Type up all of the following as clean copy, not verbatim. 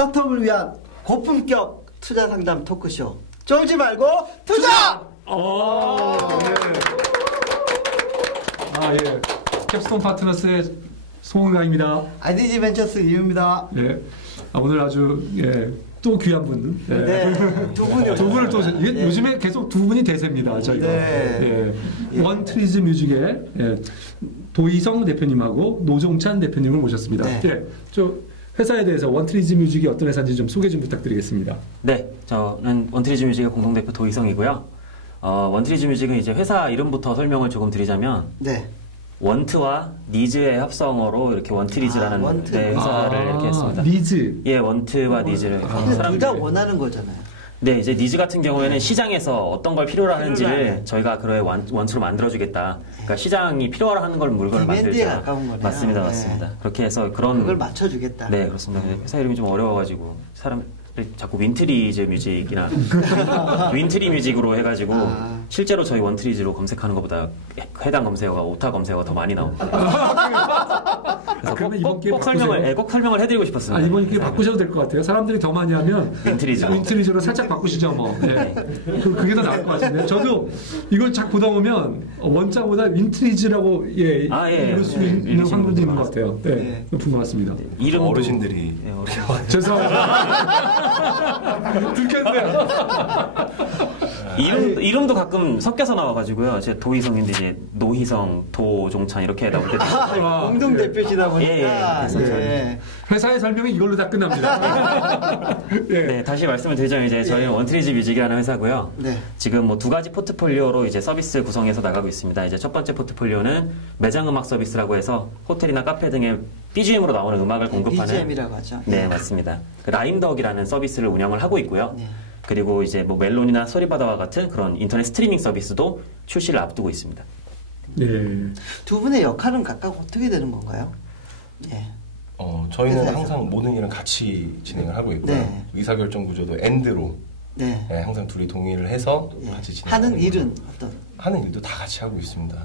스타트업을 위한 고품격 투자 상담 토크쇼. 쫄지 말고 투자! 네. 예. 캡스톤 파트너스의 송은강입니다. IDG 벤처스 이유입니다. 예. 오늘 아주 또 귀한 분. 네. 두 분을 또 이게 요즘에 계속 두 분이 대세입니다. 저희가. 원트리즈 뮤직의 도희성 대표님하고 노종찬 대표님을 모셨습니다. 네. 저 회사에 대해서 원트리즈 뮤직이 어떤 회사인지 좀 소개 좀 부탁드리겠습니다. 네, 저는 원트리즈 뮤직의 공동대표 도희성이고요. 원트리즈 뮤직은 이제 회사 이름부터 설명을 조금 드리자면, 원트와 니즈의 합성어로 이렇게 원트리즈라는 회사를 이렇게 했습니다. 니즈. 예, 원트와 니즈를. 둘 다 원하는 거잖아요. 네, 이제 니즈 같은 경우에는 시장에서 어떤 걸 필요로 하는지를 저희가 그거에 원투로 만들어주겠다. 그러니까 시장이 필요로 하는 걸 물건을 디맨드에 만들자. 가까운 거네요. 맞습니다, 맞습니다. 그렇게 해서 그걸 맞춰주겠다. 네, 그렇습니다. 회사 이름이 좀 어려워가지고 사람 자꾸 윈트리즈 뮤직이나 윈트리 뮤직으로 해가지고 실제로 저희 원트리즈로 검색하는 것보다 해당 검색어가 오타 검색어가 더 많이 나옵니다. 그래서 꼭 설명을 해드리고 싶었습니다. 이번 기회에 바꾸셔도 될 것 같아요. 사람들이 더 많이 하면 윈트리즈로 살짝 바꾸시죠, 뭐. 네. 그게 더 나을 것 같은데. 저도 이걸 쫙 보다 보면 원자보다 윈트리즈라고 이럴 수 있는 확률도 있는 것 같아요. 네, 높은 것 같습니다. 이름 어르신들이 죄송합니다. 들켰네요. 이름도 가끔 섞여서 나와가지고요. 제 도희성인데 이제 노희성, 도종찬 이렇게 나올 때도 공동 대표시다 보니까. 회사의 설명이 이걸로 다 끝납니다. 네, 다시 말씀을 드리자면 이제 저희는 원트리즈 뮤직이라는 회사고요. 지금 뭐 두 가지 포트폴리오로 이제 서비스 구성해서 나가고 있습니다. 이제 첫 번째 포트폴리오는 매장 음악 서비스라고 해서 호텔이나 카페 등의 BGM으로 나오는 음악을 공급하는 BGM이라고 하죠. 네, 맞습니다. 그 라임덕이라는 서비스를 운영을 하고 있고요. 그리고 이제 뭐 멜론이나 소리바다와 같은 그런 인터넷 스트리밍 서비스도 출시를 앞두고 있습니다. 두 분의 역할은 각각 어떻게 되는 건가요? 저희는 회사에서. 항상 모든 일은 같이 진행을 하고 있고요. 의사결정 구조도 엔드로 항상 둘이 동의를 해서 같이 진행하는 하는 일은 어떤? 하는 일도 다 같이 하고 있습니다.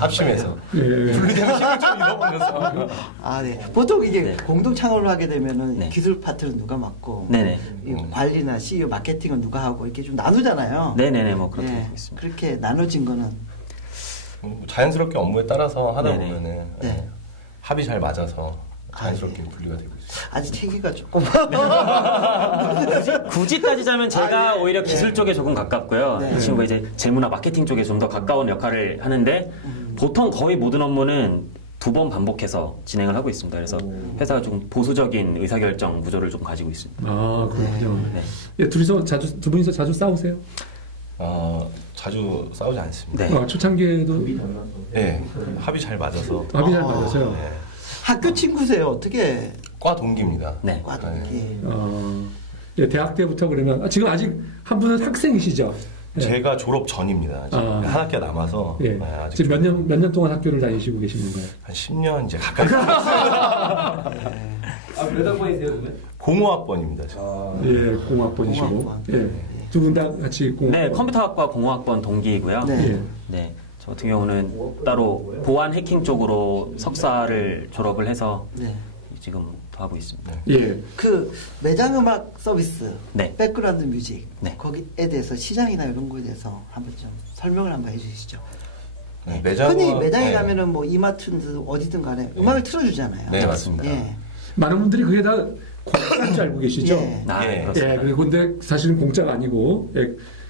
합심해서 분리되면 힘을 좀 잃어버려서. 보통 이게 공동 창업을 하게 되면은 기술 파트는 누가 맡고, 관리나 CEO, 마케팅은 누가 하고 이렇게 좀 나누잖아요. 네네네, 뭐 그렇게 되고 있습니다. 그렇게 나눠진 거는 자연스럽게 업무에 따라서 하다 보면은 합이 잘 맞아서 자연스럽게 분리가 되고 있어요. 아직 체계가 조금 굳이 따지자면 제가 오히려 기술 쪽에 조금 가깝고요. 이 친구가 이제 재무나 마케팅 쪽에 좀 더 가까운 역할을 하는데 보통 거의 모든 업무는 2번 반복해서 진행을 하고 있습니다. 그래서 회사가 조금 보수적인 의사결정 구조를 좀 가지고 있습니다. 그렇군요. 두 분이서 자주 싸우세요? 자주 싸우지 않습니다. 초창기에도 합이 잘 맞아서. 합이 잘 맞아서요. 학교 친구세요? 어떻게? 과 동기입니다. 과 동기. 대학 때부터 그러면 지금 아직 한 분은 학생이시죠? 제가 졸업 전입니다. 한 학기가 남아서. 아직 지금 몇 년 동안 학교를 다니시고 계시는 거예요? 한 10년 이제 가까이. 몇 학번이세요, 그러면? 공호학번입니다. 공학번이시고. 두 분 다 같이 네, 컴퓨터학과 공학번 동기이고요. 저 같은 경우는 따로 보안 해킹 쪽으로 석사를 졸업을 해서 지금 더 하고 있습니다. 그 매장 음악 서비스, 백그라운드 뮤직, 거기에 대해서 시장이나 이런 거에 대해서 한번 좀 설명을 한번 해주시죠. 흔히 매장에 가면은 뭐 이마트든 어디든 간에 음악을 틀어주잖아요. 네, 맞습니다. 많은 분들이 그게 다 공짜인 줄 알고 계시죠? 근데 사실은 공짜가 아니고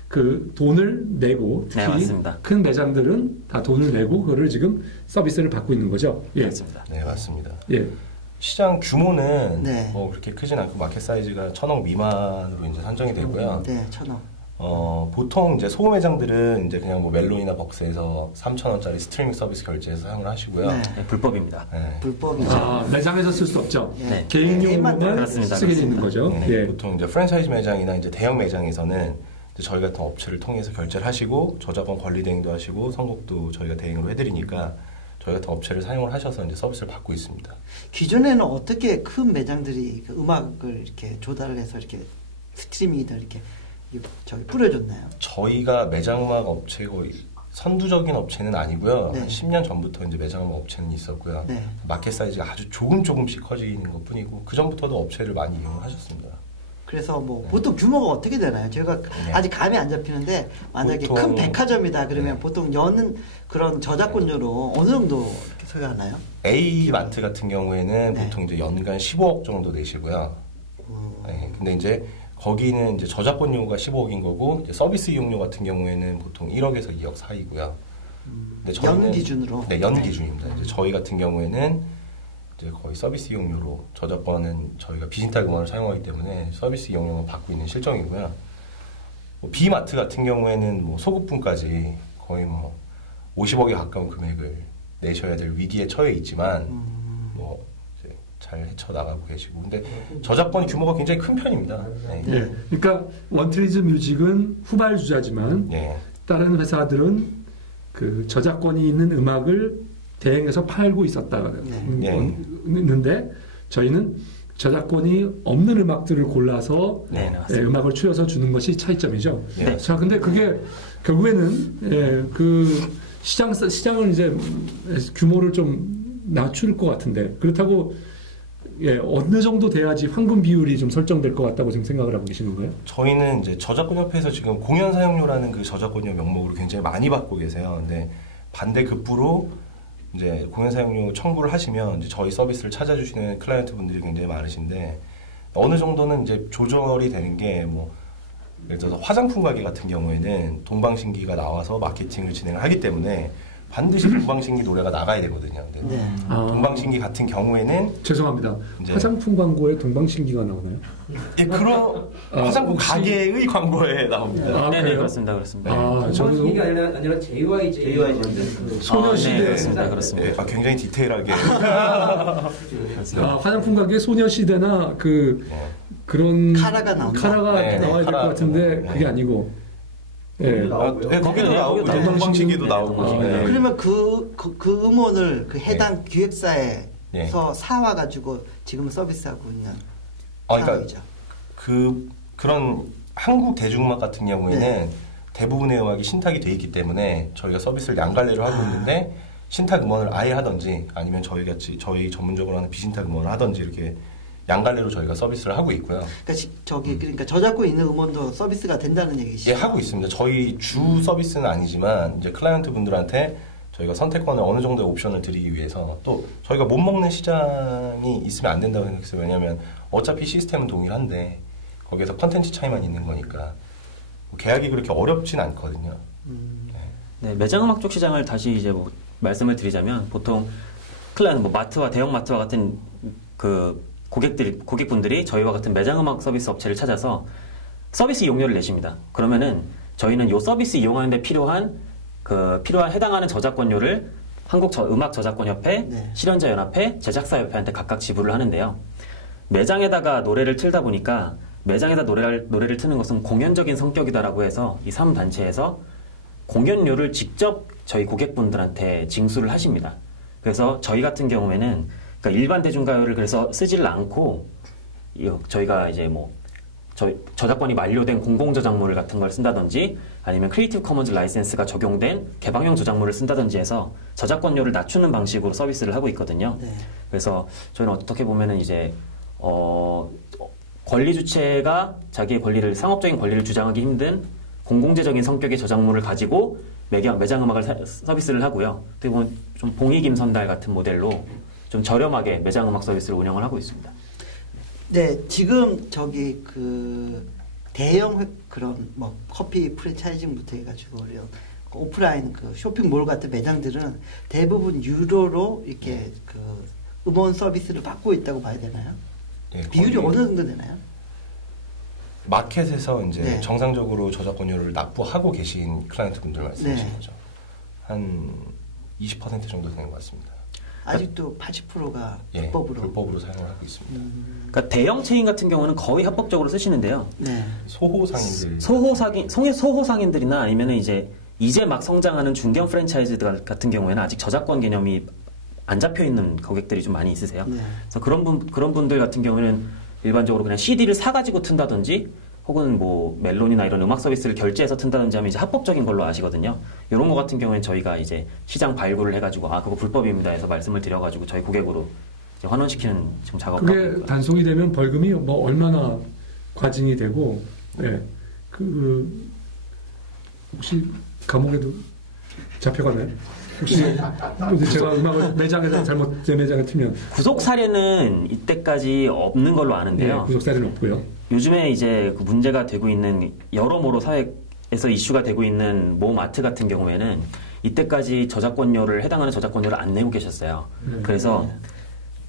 그 돈을 내고 특히 큰 매장들은 다 돈을 내고 그거를 지금 서비스를 받고 있는 거죠. 맞습니다. 네, 맞습니다. 시장 규모는 뭐 그렇게 크진 않고 마켓 사이즈가 1,000억 미만으로 이제 산정이 되고요. 1,000억. 보통 이제 소매 매장들은 이제 그냥 뭐 멜론이나 벅스에서 3,000원짜리 스트리밍 서비스 결제해서 사용을 하시고요. 불법입니다. 불법이죠. 매장에서 쓸 수 없죠. 개인용으로만 쓰게 되는 거죠. 보통 이제 프랜차이즈 매장이나 이제 대형 매장에서는 이제 저희 같은 업체를 통해서 결제를 하시고 저작권 권리 대행도 하시고 선곡도 저희가 대행으로 해드리니까 저희 같은 업체를 사용을 하셔서 이제 서비스를 받고 있습니다. 기존에는 어떻게 큰 매장들이 음악을 이렇게 조달을 해서 이렇게 스트리밍이다 이렇게 저기 뿌려줬나요? 저희가 매장 음악 업체고 선두적인 업체는 아니고요. 한 10년 전부터 이제 매장음악 업체는 있었고요. 마켓 사이즈가 아주 조금씩 커지는 것 뿐이고 그 전부터도 업체를 많이 이용하셨습니다. 그래서 뭐 보통 규모가 어떻게 되나요? 제가 아직 감이 안 잡히는데 만약에 보통, 큰 백화점이다 그러면 보통 여는 그런 저작권료로 어느 정도 이렇게 소요하나요? A 마트 같은 경우에는 보통 이제 연간 15억 정도 내시고요. 근데 이제 거기는 이제 저작권료가 15억인 거고 이제 서비스 이용료 같은 경우에는 보통 1억에서 2억 사이고요. 근데 저희는, 연 기준으로? 네, 연 기준입니다. 이제 저희 같은 경우에는 이제 거의 서비스 이용료로 저작권은 저희가 비신탁 음원을 사용하기 때문에 서비스 이용료만 받고 있는 실정이고요. 뭐 B마트 같은 경우에는 뭐 소급분까지 거의 뭐 50억에 가까운 금액을 내셔야 될 위기에 처해 있지만 뭐 이제 잘 헤쳐나가고 계시고 근데 저작권 규모가 굉장히 큰 편입니다. 네. 그러니까 원트리즈 뮤직은 후발주자지만 다른 회사들은 그 저작권이 있는 음악을 대행해서 팔고 있었다는데 저희는 저작권이 없는 음악들을 골라서 음악을 추려서 주는 것이 차이점이죠. 자, 근데 그게 결국에는 그 시장을 이제 규모를 좀 낮출 것 같은데 그렇다고 어느 정도 돼야지 황금 비율이 좀 설정될 것 같다고 지금 생각을 하고 계시는 거예요? 저희는 이제 저작권협회에서 지금 공연 사용료라는 그 저작권료 명목으로 굉장히 많이 받고 계세요. 근데 반대급부로 이제 공연 사용료 청구를 하시면 이제 저희 서비스를 찾아주시는 클라이언트 분들이 굉장히 많으신데 어느 정도는 이제 조절이 되는 게 뭐 예를 들어서 화장품 가게 같은 경우에는 동방신기가 나와서 마케팅을 진행을 하기 때문에 반드시 동방신기 노래가 나가야 되거든요. 동방신기 같은 경우에는 죄송합니다. 화장품 광고에 동방신기가 나오나요? 네, 그런 화장품 가게의 광고에 나옵니다. 네, 그렇습니다. 동방신기가 아니라 JYJ 소녀시대 그렇습니다. 굉장히 디테일하게 화장품 가게 소녀시대나 그런 카라가 나와야 될 것 같은데 그게 아니고. 거기도 나오고 동방신기도 나오고. 그러면 그 음원을 그 해당 기획사에서 사와가지고 지금 서비스하고 있는 상황이죠. 그런 한국 대중음악 같은 경우에는 대부분의 음악이 신탁이 돼 있기 때문에 저희가 서비스를 양갈래로 하고 있는데 신탁 음원을 아예 하든지 아니면 저희 전문적으로 하는 비신탁 음원을 하든지 이렇게 양갈래로 저희가 서비스를 하고 있고요. 그러니까 저작권 있는 음원도 서비스가 된다는 얘기시죠? 예, 하고 있습니다. 저희 주 서비스는 아니지만 이제 클라이언트 분들한테 저희가 선택권을 어느 정도의 옵션을 드리기 위해서 또 저희가 못 먹는 시장이 있으면 안 된다고 생각했어요. 왜냐하면 어차피 시스템은 동일한데 거기에서 컨텐츠 차이만 있는 거니까 계약이 그렇게 어렵진 않거든요. 네, 매장음악 쪽 시장을 다시 이제 뭐 말씀을 드리자면 보통 클라이언트 뭐 마트와 대형 마트와 같은 그 고객분들이 저희와 같은 매장음악 서비스 업체를 찾아서 서비스 이용료를 내십니다. 그러면은 저희는 이 서비스 이용하는데 필요한 해당하는 저작권료를 한국음악저작권협회, 실현자연합회, 제작사협회한테 각각 지불을 하는데요. 매장에다가 노래를 틀다 보니까 매장에다 노래를 트는 것은 공연적인 성격이다라고 해서 이 3단체에서 공연료를 직접 저희 고객분들한테 징수를 하십니다. 그래서 저희 같은 경우에는 그러니까 일반 대중가요를 그래서 쓰지를 않고 저희가 이제 뭐 저작권이 만료된 공공저작물 같은 걸 쓴다든지 아니면 크리에이티브 커먼즈 라이센스가 적용된 개방형 저작물을 쓴다든지 해서 저작권료를 낮추는 방식으로 서비스를 하고 있거든요. 그래서 저희는 어떻게 보면은 이제 권리 주체가 자기의 권리를 상업적인 권리를 주장하기 힘든 공공재적인 성격의 저작물을 가지고 매장음악을 서비스를 하고요. 어떻게 보면 좀 봉익임 선달 같은 모델로 좀 저렴하게 매장음악 서비스를 운영을 하고 있습니다. 네, 지금 대형 그런 뭐 커피 프랜차이징부터 해가지고 오프라인 쇼핑몰 같은 매장들은 대부분 유료로 이렇게 음원 서비스를 받고 있다고 봐야 되나요? 네, 비율이 어느 정도 되나요? 마켓에서 이제 정상적으로 저작권료를 납부하고 계신 클라이언트 분들 말씀하시는 거죠. 한 20% 정도 되는 것 같습니다. 아직도 80%가 불법으로 사용을 하고 있습니다. 그러니까 대형 체인 같은 경우는 거의 합법적으로 쓰시는데요. 소호상인들이나 아니면은 이제 막 성장하는 중견 프랜차이즈들 같은 경우에는 아직 저작권 개념이 안 잡혀 있는 고객들이 좀 많이 있으세요. 그래서 그런 분들 같은 경우에는 일반적으로 그냥 CD를 사가지고 튼다든지 혹은 뭐 멜론이나 이런 음악 서비스를 결제해서 튼다든지 하면 이제 합법적인 걸로 아시거든요. 이런 거 같은 경우에는 저희가 이제 시장 발굴을 해가지고 아 그거 불법입니다 해서 말씀을 드려가지고 저희 고객으로 이제 환원시키는 지금 작업을 하고 있고요. 그게 단속이 되면 벌금이 뭐 얼마나 과징이 되고, 예, 그 혹시 감옥에도 잡혀가나요? 혹시 제가 음악을 매장에서 잘못 제 매장에 틀면 구속 사례는 이때까지 없는 걸로 아는데요. 네, 구속 사례는 없고요. 요즘에 이제 그 문제가 되고 있는 여러모로 사회에서 이슈가 되고 있는 모 마트 같은 경우에는 이때까지 해당하는 저작권료를 안 내고 계셨어요. 그래서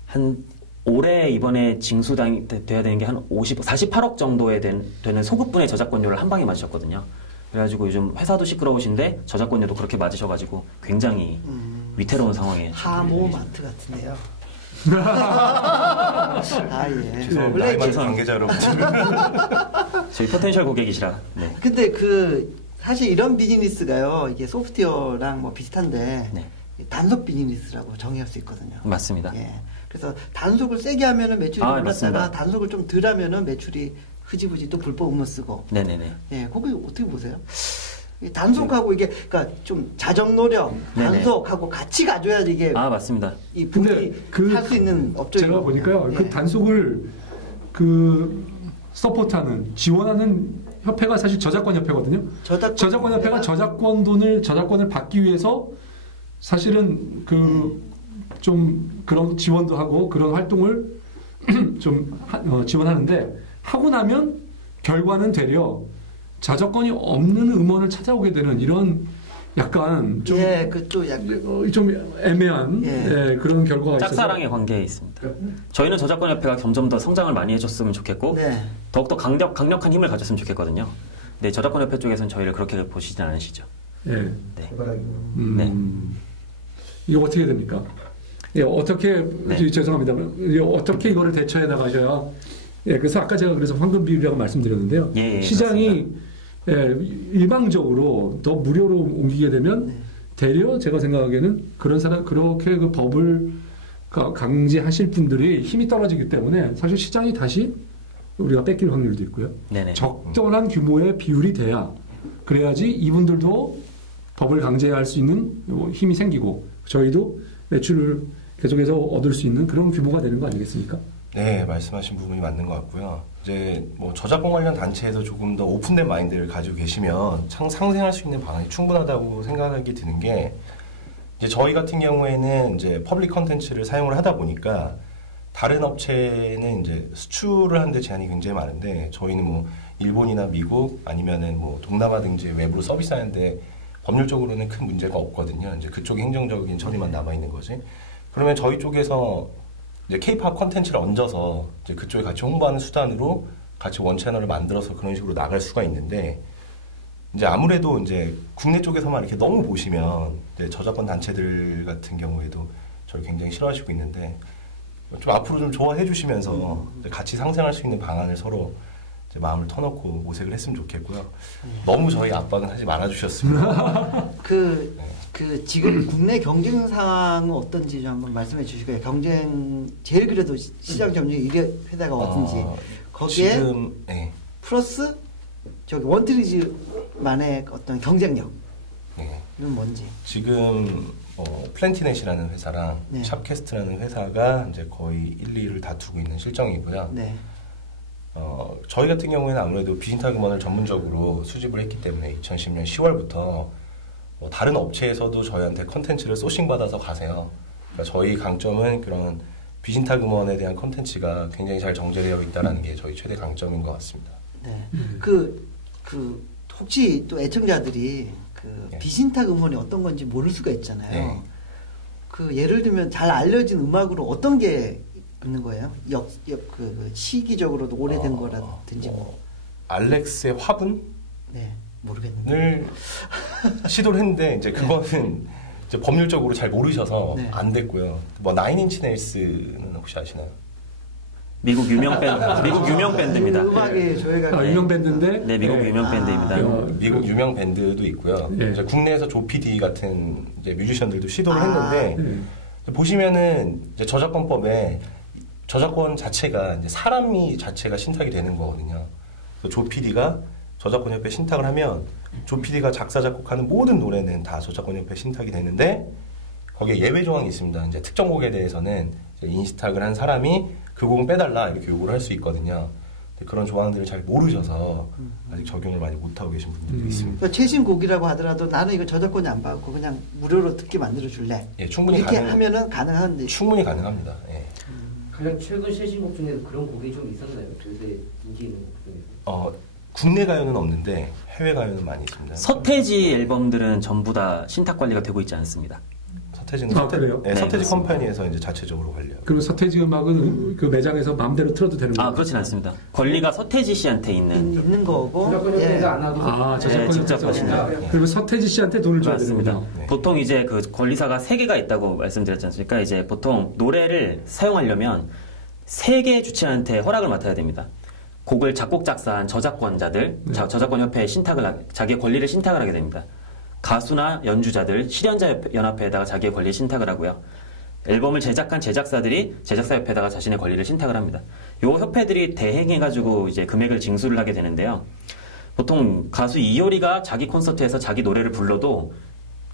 한 올해 이번에 징수돼야 되는 게 한 48억 정도에 되는 소급분의 저작권료를 한 방에 맞으셨거든요. 그래가지고 요즘 회사도 시끄러우신데 저작권료도 그렇게 맞으셔가지고 굉장히 위태로운 상황에 하모 마트 같은데요. 예. 원래 관계자 여러분. 저희 포텐셜 고객이시라. 네. 근데 사실 이런 비즈니스가요. 이게 소프트웨어랑 뭐 비슷한데 네. 단속 비즈니스라고 정의할 수 있거든요. 맞습니다. 예. 그래서 단속을 세게 하면은 매출이 올랐다가 단속을 좀 덜 하면은 매출이 흐지부지 또 불법 음료 쓰고. 네네네. 예, 거기 어떻게 보세요? 단속하고 이게 그러니까 좀 자정 노력, 단속하고 같이 가져야지 이게. 맞습니다. 이 분이 할 수 있는 업종이. 제가 보니까요, 예. 그 단속을 서포트하는 지원하는 협회가 사실 저작권 협회거든요. 저작권 협회가 저작권을 받기 위해서 사실은 좀 그런 지원도 하고 그런 활동을 좀 지원하는데. 하고 나면 결과는 되려 저작권이 없는 음원을 찾아오게 되는 이런 약간 좀, 좀 애매한 그런 결과가 있어서 짝사랑의 관계에 있습니다. 저희는 저작권협회가 점점 더 성장을 많이 해줬으면 좋겠고 더욱더 강력한 힘을 가졌으면 좋겠거든요. 근데 저작권협회 쪽에서는 저희를 그렇게 보시진 않으시죠. 네. 이거 어떻게 됩니까? 죄송합니다. 어떻게 이거를 대처해 나가셔야 그래서 아까 제가 그래서 황금 비율이라고 말씀드렸는데요. 시장이 일방적으로 더 무료로 옮기게 되면 되려 제가 생각하기에는 그렇게 그 법을 강제하실 분들이 힘이 떨어지기 때문에 사실 시장이 다시 우리가 뺏길 확률도 있고요. 적절한 규모의 비율이 돼야 그래야지 이분들도 법을 강제할 수 있는 힘이 생기고 저희도 매출을 계속해서 얻을 수 있는 그런 규모가 되는 거 아니겠습니까? 네, 말씀하신 부분이 맞는 것 같고요. 이제 뭐 저작권 관련 단체에서 조금 더 오픈된 마인드를 가지고 계시면 상생할 수 있는 방안이 충분하다고 생각하게 드는 게 이제 저희 같은 경우에는 이제 퍼블릭 컨텐츠를 사용을 하다 보니까 다른 업체는 이제 수출을 하는데 제한이 굉장히 많은데 저희는 뭐 일본이나 미국 아니면은 뭐 동남아 등 이제 외부로 서비스하는데 법률적으로는 큰 문제가 없거든요. 이제 그쪽 행정적인 처리만 남아 있는 거지. 그러면 저희 쪽에서 이제 K-팝 컨텐츠를 얹어서 이제 그쪽에 같이 홍보하는 수단으로 같이 원 채널을 만들어서 그런 식으로 나갈 수가 있는데 이제 아무래도 이제 국내 쪽에서만 이렇게 너무 보시면 이제 저작권 단체들 같은 경우에도 저를 굉장히 싫어하시고 있는데 좀 앞으로 좀 좋아해 주시면서 같이 상생할 수 있는 방안을 서로 이제 마음을 터놓고 모색을 했으면 좋겠고요. 너무 저희 압박은 하지 말아 주셨으면. 지금 국내 경쟁 상황은 어떤지 좀 한번 말씀해 주시고요. 제일 그래도 시장 점유율 1위 회사가 어떤지. 거기에 지금, 플러스 저기 원트리즈만의 어떤 경쟁력. 이건 뭔지. 지금 플랜티넷이라는 회사랑 샵캐스트라는 회사가 이제 거의 1, 2위를 다투고 있는 실정이고요. 저희 같은 경우에는 아무래도 비신탁 음원을 전문적으로 수집을 했기 때문에 2010년 10월부터 다른 업체에서도 저희한테 컨텐츠를 소싱받아서 가세요. 그러니까 저희 강점은 그런 비신탁 음원에 대한 컨텐츠가 굉장히 잘 정제되어 있다는 게 저희 최대 강점인 것 같습니다. 혹시 또 애청자들이 비신탁 음원이 어떤 건지 모를 수가 있잖아요. 예를 들면 잘 알려진 음악으로 어떤 게 있는 거예요? 시기적으로도 오래된 거라든지 알렉스의 화분? 모르겠는데. 시도를 했는데 이제 그거는 이제 법률적으로 잘 모르셔서 안 됐고요. 뭐 나인인치 네일스는 혹시 아시나요? 미국 유명 밴드입니다. 음악의 조예가 유명 밴드인데. 네, 미국 유명 밴드입니다. 미국 유명 밴드도 있고요. 이제 국내에서 조피디 같은 이제 뮤지션들도 시도를 했는데 보시면은 이제 저작권법에 저작권 자체가 이제 사람이 자체가 신탁이 되는 거거든요. 조 PD가 저작권협회 신탁을 하면 조 PD가 작사 작곡하는 모든 노래는 다 저작권협회 신탁이 되는데 거기에 예외 조항이 있습니다. 이제 특정 곡에 대해서는 이제 인스탁을 한 사람이 그 곡은 빼달라 이렇게 요구를 할 수 있거든요. 그런 조항들을 잘 모르셔서 아직 적용을 많이 못하고 계신 분들도 있습니다. 그러니까 최신 곡이라고 하더라도 나는 이거 저작권이 안 받고 그냥 무료로 듣게 만들어 줄래? 예, 충분히 이렇게 하면은 가능한데. 충분히 가능합니다. 예. 가장 최근 최신 곡 중에서 그런 곡이 좀 있었나요? 요새 인기 있는 곡 중에서? 국내 가요는 없는데 해외 가요는 많이 있습니다. 서태지 앨범들은 전부 다 신탁 관리가 되고 있지 않습니다. 서태지는 그래요? 네, 서태지 컴퍼니에서 이제 자체적으로 관리하고. 그리고 서태지 음악은 그 매장에서 마음대로 틀어도 되는 거예요? 그렇진 않습니다. 권리가 서태지 씨한테 있는 거고. 저작권협회에서 안 하고. 네, 직접 하십니다. 그리고 서태지 씨한테 돈을 줘야 되는군요. 네. 보통 이제 그 권리사가 3개가 있다고 말씀드렸지 않습니까? 이제 보통 노래를 사용하려면 3개의 주체한테 허락을 맡아야 됩니다. 곡을 작곡 작사한 저작권자들, 저작권협회에 자기의 권리를 신탁을 하게 됩니다. 가수나 연주자들, 실현자연합회에다가 자기의 권리를 신탁을 하고요. 앨범을 제작한 제작사들이 제작사협회에다가 자신의 권리를 신탁을 합니다. 요 협회들이 대행해가지고 이제 금액을 징수를 하게 되는데요. 보통 가수 이효리가 자기 콘서트에서 자기 노래를 불러도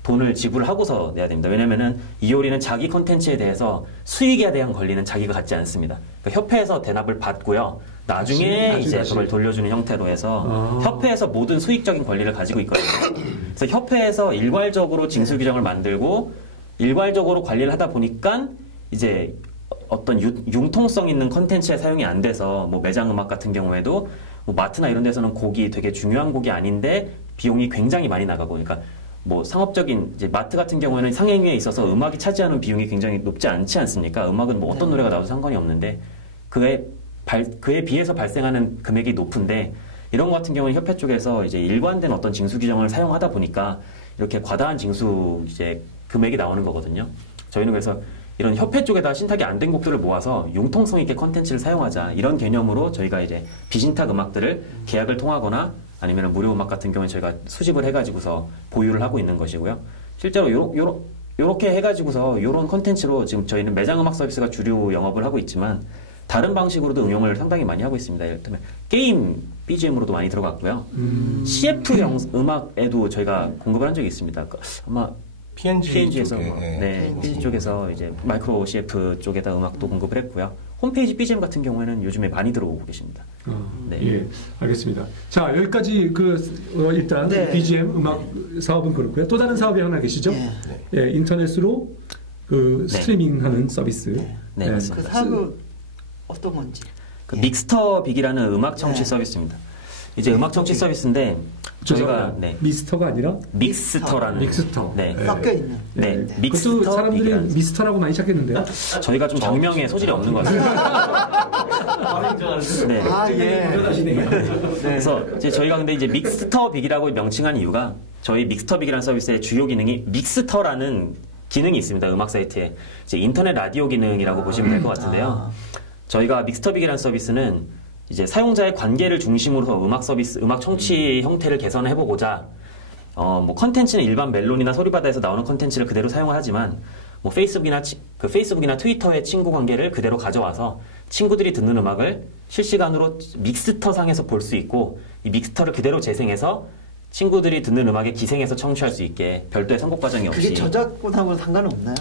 돈을 지불하고서 내야 됩니다. 왜냐면은 이효리는 자기 콘텐츠에 대해서 수익에 대한 권리는 자기가 갖지 않습니다. 그러니까 협회에서 대납을 받고요. 나중에 이제 그걸 돌려주는 형태로 해서 협회에서 모든 수익적인 권리를 가지고 있거든요. 그래서 협회에서 일괄적으로 징수 규정을 만들고 일괄적으로 관리를 하다 보니까 이제 어떤 융통성 있는 콘텐츠의 사용이 안 돼서 뭐 매장 음악 같은 경우에도 뭐 마트나 이런 데서는 곡이 되게 중요한 곡이 아닌데 비용이 굉장히 많이 나가고 그러니까 뭐 상업적인 이제 마트 같은 경우에는 상행위에 있어서 음악이 차지하는 비용이 굉장히 높지 않지 않습니까? 음악은 뭐 어떤 노래가 나와도 상관이 없는데 그에 비해서 발생하는 금액이 높은데 이런 것 같은 경우는 협회 쪽에서 이제 일관된 어떤 징수 규정을 사용하다 보니까 이렇게 과다한 징수 이제 금액이 나오는 거거든요. 저희는 그래서 이런 협회 쪽에다 신탁이 안 된 곡들을 모아서 융통성 있게 컨텐츠를 사용하자 이런 개념으로 저희가 이제 비신탁 음악들을 계약을 통하거나 아니면 무료 음악 같은 경우는 저희가 수집을 해가지고서 보유를 하고 있는 것이고요. 실제로 요렇게 해가지고서 요런 컨텐츠로 지금 저희는 매장 음악 서비스가 주류 영업을 하고 있지만 다른 방식으로도 응용을 상당히 많이 하고 있습니다. 예를 들면 게임 BGM으로도 많이 들어갔고요. CF형 음악에도 저희가 공급을 한 적이 있습니다. 아마 PNG에서 PNG 쪽에서 이제 마이크로 CF 쪽에다 음악도 공급을 했고요. 홈페이지 BGM 같은 경우에는 요즘에 많이 들어오고 계십니다. 예, 알겠습니다. 자, 여기까지 일단 BGM 음악 사업은 그렇고요. 또 다른 사업이 하나 계시죠? 예, 인터넷으로 스트리밍하는 서비스. 네, 맞습니다. 그 사업은 어떤 건지. 믹스터 빅이라는 음악 청취 서비스입니다. 이제 음악 청취 서비스인데 저희가 미스터가 아니라 믹스터라는 믹스터. 섞여 있는. 믹스터. 그것도 사람들이 미스터라고 많이 찾겠는데요. 저희가 좀 장명에 소질이 없는 것 같아요. 그래서 이제 저희가 근데 이제 믹스터 빅이라고 명칭한 이유가 저희 믹스터 빅이라는 서비스의 주요 기능이 믹스터라는 기능이 있습니다. 음악 사이트에 이제 인터넷 라디오 기능이라고 보시면 될 것 같은데요. 저희가 믹스터 빅이라는 서비스는 이제 사용자의 관계를 중심으로 음악 청취 형태를 개선해보고자 뭐 컨텐츠는 일반 멜론이나 소리바다에서 나오는 컨텐츠를 그대로 사용을 하지만 뭐 페이스북이나 트위터의 친구 관계를 그대로 가져와서 친구들이 듣는 음악을 실시간으로 믹스터 상에서 볼 수 있고 이 믹스터를 그대로 재생해서 친구들이 듣는 음악에 기생해서 청취할 수 있게 별도의 선곡 과정이 없이 그게 저작권하고는 상관은 없나요?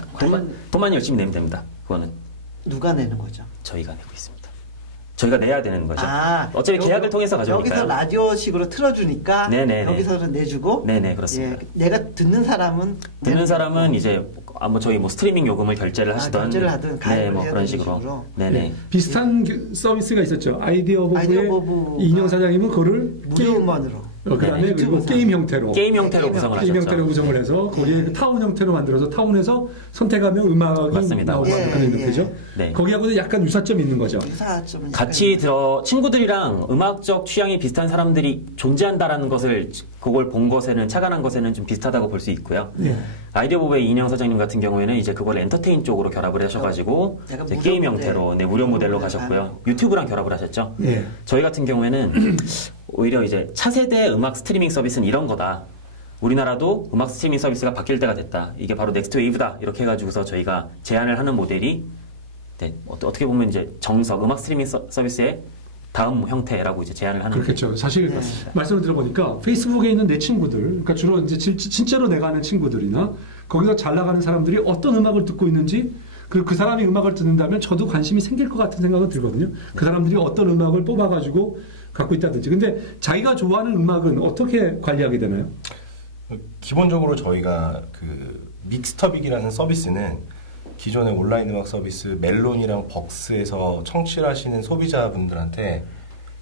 돈만 열심히 내면 됩니다. 그거는 누가 내는 거죠? 저희가 내고 있습니다. 저희가 내야 되는 거죠. 어차피 계약을 통해서 가져오니까요. 여기서 라디오식으로 틀어주니까 여기서는 내주고 네네 그렇습니다. 내가 듣는 사람은 이제 저희 뭐 스트리밍 요금을 결제를 하시던 뭐 그런 식으로 네네 비슷한 서비스가 있었죠. 아이디어 보부의 이인영 사장님은 그거를 무료만으로 그다음에 그리고 게임 형태로 구성을 하셨죠. 게임 형태로 구성을 해서 거기에 타운 형태로 만들어서 타운에서 선택하면 음악이 맞습니다. 나오고 그런 형태죠. 거기하고는 약간 유사점이 있는 거죠. 같이 친구들이랑 음악적 취향이 비슷한 사람들이 존재한다라는 것을 그걸 본 것에는 착안한 것에는 좀 비슷하다고 볼 수 있고요. 아이디어 보부의 이인영 사장님 같은 경우에는 이제 그걸 엔터테인 쪽으로 결합을 하셔가지고 이제 게임 형태로 무료 모델로 가셨고요. 유튜브랑 결합을 하셨죠. 저희 같은 경우에는 오히려 이제 차세대 음악 스트리밍 서비스는 이런 거다. 우리나라도 음악 스트리밍 서비스가 바뀔 때가 됐다. 이게 바로 넥스트 웨이브다. 이렇게 해가지고서 저희가 제안을 하는 모델이 어떻게 보면 이제 음악 스트리밍 서비스의 다음 형태라고 이제 제안을 하는. 그렇겠죠. 사실 말씀을 들어보니까 페이스북에 있는 내 친구들, 그러니까 주로 이제 진짜로 내가 아는 친구들이나 거기서 잘 나가는 사람들이 어떤 음악을 듣고 있는지, 그리고 그 사람이 음악을 듣는다면 저도 관심이 생길 것 같은 생각은 들거든요. 그 사람들이 어떤 음악을 뽑아가지고 갖고 있다든지. 근데 자기가 좋아하는 음악은 어떻게 관리하게 되나요? 기본적으로 저희가 그 믹스터빅이라는 서비스는 기존의 온라인 음악 서비스 멜론이랑 벅스에서 청취를 하시는 소비자분들한테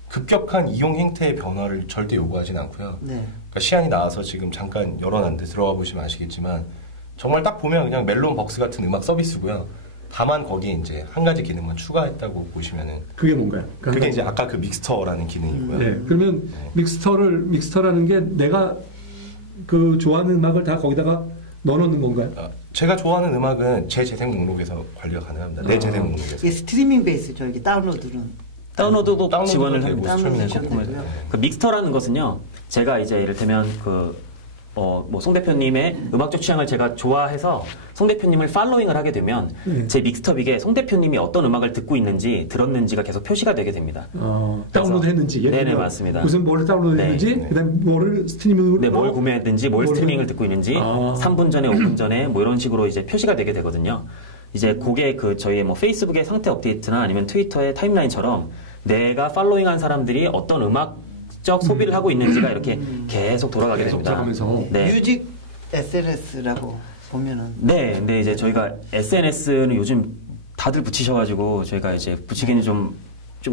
급격한 이용 행태의 변화를 절대 요구하지는 않고요. 네. 그러니까 시안이 나와서 지금 잠깐 열어놨는데 들어가 보시면 아시겠지만 정말 딱 보면 그냥 멜론 벅스 같은 음악 서비스고요. 다만 거기에 이제 한 가지 기능만 추가했다고 보시면은 그게 뭔가요? 그게 이제 아까 그 믹스터라는 기능이고요. 네. 그러면 믹스터라는 게 내가 그 좋아하는 음악을 다 거기다가 넣어놓는 건가요? 제가 좋아하는 음악은 제 재생 목록에서 관리가 가능합니다. 내 재생 목록에서. 이게 스트리밍 베이스죠. 이게 다운로드도 지원을 하고 그 믹스터라는 것은요. 제가 이제 이를테면 뭐 송 대표님의 음악적 취향을 제가 좋아해서 송 대표님을 팔로잉을 하게 되면 제 믹스터빅에 송 대표님이 어떤 음악을 듣고 있는지 들었는지가 계속 표시가 되게 됩니다. 다운로드 했는지. 네네 맞습니다. 무슨 뭐를 다운로드 했는지, 그다음에 뭐를 스트리밍으로. 네, 뭘 구매했든지, 뭘 스트리밍을 듣고 있는지, 3분 전에, 5분 전에 뭐 이런 식으로 이제 표시가 되게 되거든요. 이제 그게 저희의 뭐 페이스북의 상태 업데이트나 아니면 트위터의 타임라인처럼 내가 팔로잉한 사람들이 어떤 음악적 소비를 하고 있는지가 이렇게 계속 돌아가게 됩니다. 네. 뮤직 SNS라고 보면은. 네, 근데 이제 저희가 SNS는 요즘 다들 붙이셔가지고 저희가 이제 붙이기는 좀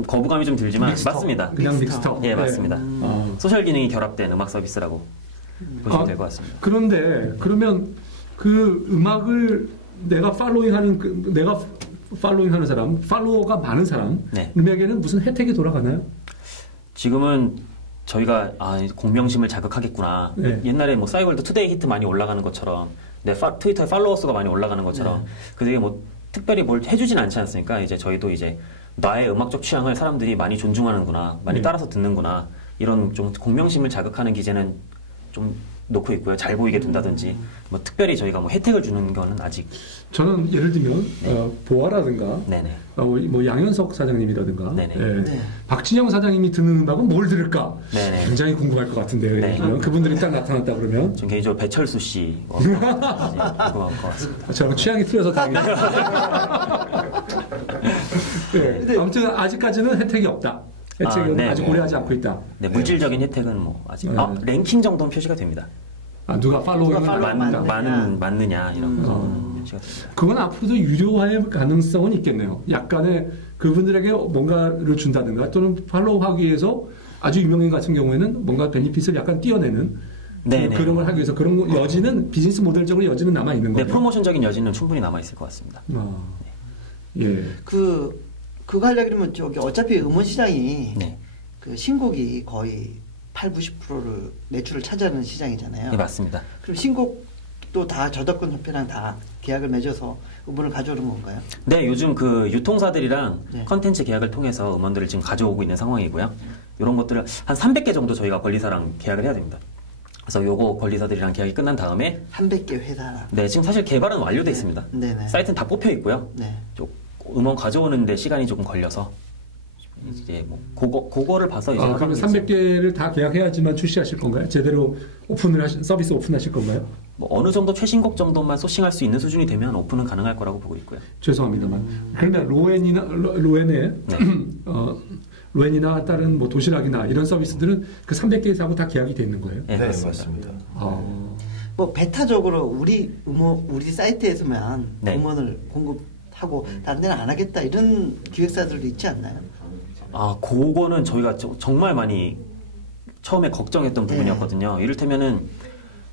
거부감이 좀 들지만 믹스터. 맞습니다. 그냥 믹스터. 예, 맞습니다. 소셜 기능이 결합된 음악 서비스라고 보시면 될 것 같습니다. 그런데 그러면 그 음악을 내가 팔로잉하는 사람, 팔로워가 많은 사람에게는 무슨 혜택이 돌아가나요? 지금은 저희가 공명심을 자극하겠구나. 네. 옛날에 뭐 싸이월드 투데이 히트 많이 올라가는 것처럼 내 트위터에 팔로워 수가 많이 올라가는 것처럼 그게 뭐 특별히 뭘 해주진 않지 않습니까? 이제 저희도 이제 나의 음악적 취향을 사람들이 많이 존중하는구나, 많이 따라서 듣는구나 이런 좀 공명심을 자극하는 기제는 좀 놓고 있고요. 잘 보이게 둔다든지 뭐 특별히 저희가 뭐 혜택을 주는 거는 아직. 저는 예를 들면 보아라든가 뭐 양현석 사장님이라든가 박진영 사장님이 듣는 음악은 뭘 들을까 굉장히 궁금할 것 같은데요. 그분들이 딱 나타났다 그러면 전 개인적으로 배철수 씨 궁금할 것 같습니다. 저랑 취향이 틀려서 다행이에요. 아무튼 아직까지는 혜택이 없다. 혜택은 아직 고려하지 않고 있다. 네, 물질적인 혜택은 뭐 아직 랭킹 정도는 표시가 됩니다. 누가 팔로우가 맞느냐 이런 거 표시가 됩니다. 그건 앞으로도 유료화의 가능성은 있겠네요. 약간의 그분들에게 뭔가를 준다든가 또는 팔로우하기 위해서 아주 유명인 같은 경우에는 뭔가 베니핏을 약간 띄어내는 그런 걸 하기 위해서 그런 여지는 비즈니스 모델적으로 여지는 남아 있는 거예요. 네, 프로모션적인 여지는 충분히 남아 있을 것 같습니다. 예. 그거 하려고 그러면 어차피 음원 시장이 그 신곡이 거의 80-90%를 매출을 차지하는 시장이잖아요. 네, 맞습니다. 그럼 신곡도 다 저작권 협회랑 다 계약을 맺어서 음원을 가져오는 건가요? 네, 요즘 그 유통사들이랑 컨텐츠 계약을 통해서 음원들을 지금 가져오고 있는 상황이고요. 이런 것들을 한 300개 정도 저희가 권리사랑 계약을 해야 됩니다. 그래서 요거 권리사들이랑 계약이 끝난 다음에 300개 회사랑. 네, 지금 사실 개발은 완료돼 있습니다. 사이트는 다 뽑혀 있고요. 음원 가져오는데 시간이 조금 걸려서 이제 뭐 그거를 봐서 이제 그러면 300개를 다 계약해야지만 출시하실 건가요? 제대로 서비스 오픈하실 건가요? 뭐 어느 정도 최신곡 정도만 소싱할 수 있는 수준이 되면 오픈은 가능할 거라고 보고 있고요. 죄송합니다만 그러면 로엔이나 다른 뭐 도시락이나 이런 서비스들은 그 300개에서 다 계약이 돼 있는 거예요? 네, 맞습니다. 뭐 베타적으로 우리 사이트에서만 음원을 공급하고 다른 데는 안 하겠다 이런 기획사들도 있지 않나요? 그거는 저희가 정말 많이 처음에 걱정했던 부분이었거든요. 이를테면은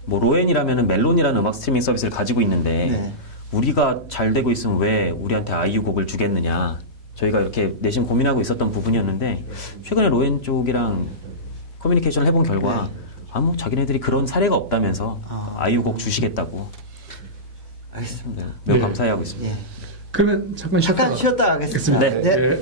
뭐 로엔이라면은 멜론이라는 음악 스트리밍 서비스를 가지고 있는데 우리가 잘 되고 있으면 왜 우리한테 아이유 곡을 주겠느냐. 저희가 이렇게 내심 고민하고 있었던 부분이었는데 최근에 로엔 쪽이랑 커뮤니케이션을 해본 결과 뭐 자기네들이 그런 사례가 없다면서 아이유 곡 주시겠다고. 알겠습니다. 매우 감사해하고 있습니다. 그러면 잠깐 쉬었다 하겠습니다. 네.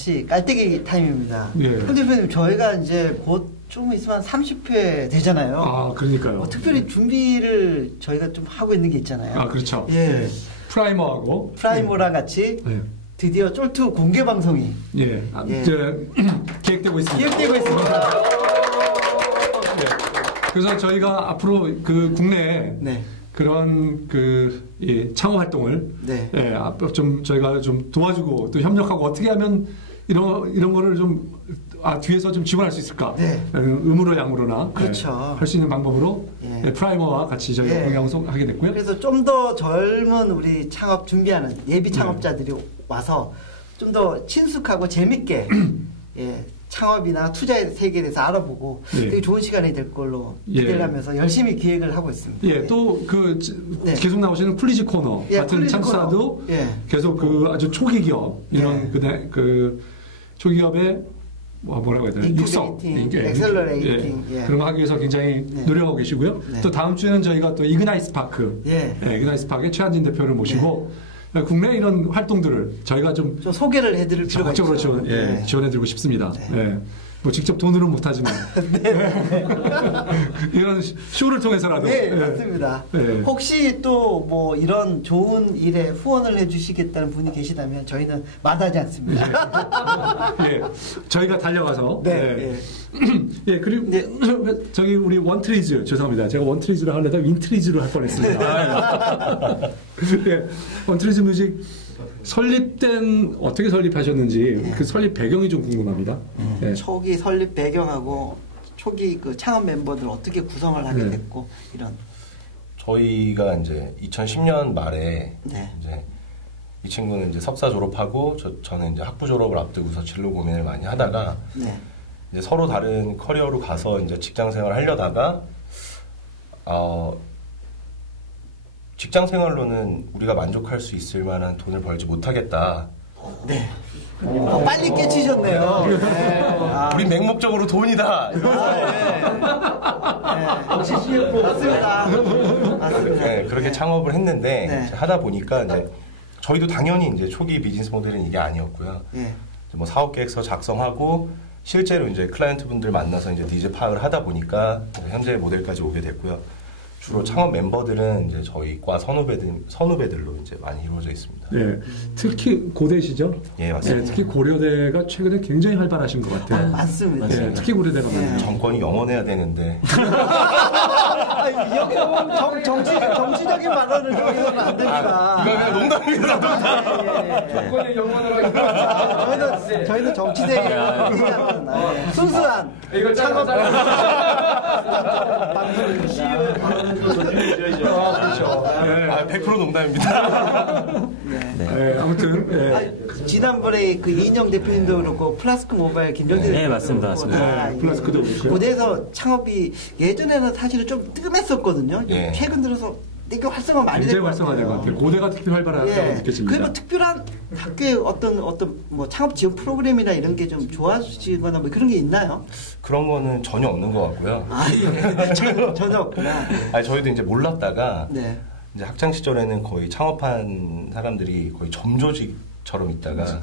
다시 깔때기 타임입니다. 홍 대표님, 저희가 이제 곧 좀 있으면 30회 되잖아요. 아, 그러니까요. 특별히 준비를 저희가 좀 하고 있는 게 있잖아요. 아, 그렇죠. 예. 프라이머하고. 프라이머랑 같이 드디어 쫄투 공개 방송이. 예. 이제 계획되고 있습니다. 그래서 저희가 앞으로 그 국내에 그런 창업 활동을 좀 저희가 좀 도와주고 또 협력하고 어떻게 하면 이런 거를 좀 뒤에서 좀 지원할 수 있을까? 음으로 양으로나 그렇죠. 할 수 있는 방법으로 프라이머와 같이 저희가 공개방송하게 됐고요. 그래서 좀 더 젊은 우리 창업 준비하는 예비 창업자들이 와서 좀 더 친숙하고 재밌게 창업이나 투자의 세계에 대해서 알아보고 되게 좋은 시간이 될 걸로 기대를 하면서 열심히 기획을 하고 있습니다. 또 계속 나오시는 플리즈 코너 같은 창사도 계속 아주 초기 기업 이런 초기업의 뭐라고 해야 되나 육성, 엑셀러레이팅 그런 거 하기 위해서 굉장히 노력하고 계시고요. 또 다음 주에는 저희가 또 이그나이스 파크, 이그나이스 파크의 최한진 대표를 모시고 국내 이런 활동들을 저희가 좀 소개를 해드릴 필요가 있죠. 적극적으로 지원해드리고 싶습니다. 뭐 직접 돈으로는 못하지만 이런 쇼를 통해서라도. 맞습니다. 혹시 또 뭐 이런 좋은 일에 후원을 해주시겠다는 분이 계시다면 저희는 마다하지 않습니다. 저희가 달려가서. 그리고 저기 우리 원트리즈 죄송합니다. 제가 원트리즈를 하려다 윈트리즈로 할 뻔했습니다. 원트리즈 뮤직 어떻게 설립하셨는지 그 설립 배경이 좀 궁금합니다. 초기 설립 배경하고 초기 그 창업 멤버들 어떻게 구성을 하게 됐고 이런. 저희가 이제 2010년 말에 이제 이 친구는 이제 석사 졸업하고 저는 이제 학부 졸업을 앞두고서 진로 고민을 많이 하다가 이제 서로 다른 커리어로 가서 이제 직장 생활을 하려다가 직장 생활로는 우리가 만족할 수 있을 만한 돈을 벌지 못하겠다. 빨리 깨치셨네요. 우리 맹목적으로 돈이다. 역시 CFO 맞습니다. 그렇게 창업을 했는데 하다 보니까 이제 저희도 당연히 이제 초기 비즈니스 모델은 이게 아니었고요. 뭐 사업 계획서 작성하고 실제로 이제 클라이언트 분들 만나서 이제 니즈 파악을 하다 보니까 현재 모델까지 오게 됐고요. 주로 창업 멤버들은 이제 저희 과 선후배들로 이제 많이 이루어져 있습니다. 특히 고대시죠? 맞습니다. 특히 고려대가 최근에 굉장히 활발하신 것 같아요. 맞습니다. 특히 고려대가 많아요. 정권이 영원해야 되는데. 이렇게 보면 정치적인 발언을 하면 안 됩니다. 이거 농담입니다. 정권이 영원하라고. 저희는 정치세계 순수한 창업 방송을 그렇죠. 100% 농담입니다. 아무튼 지난번에 그 이인영 대표님도 그렇고 플라스크 모바일 김정태 대표님도 맞습니다. 플라스크도 그렇고 고대에서 창업이 예전에는 사실은 좀 뜸했었거든요. 최근 들어서 되게 활성화 많이 되고 활성화된 것 같아요. 고대가 특히 활발하다고 느껴집니다. 그리고 특별한 학교의 어떤 뭐 창업 지원 프로그램이나 이런 게 좀 좋아지거나 뭐 그런 게 있나요? 그런 거는 전혀 없는 것 같고요. 전혀 없구나. 저희도 이제 몰랐다가 이제 학창 시절에는 거의 창업한 사람들이 거의 점조직처럼 있다가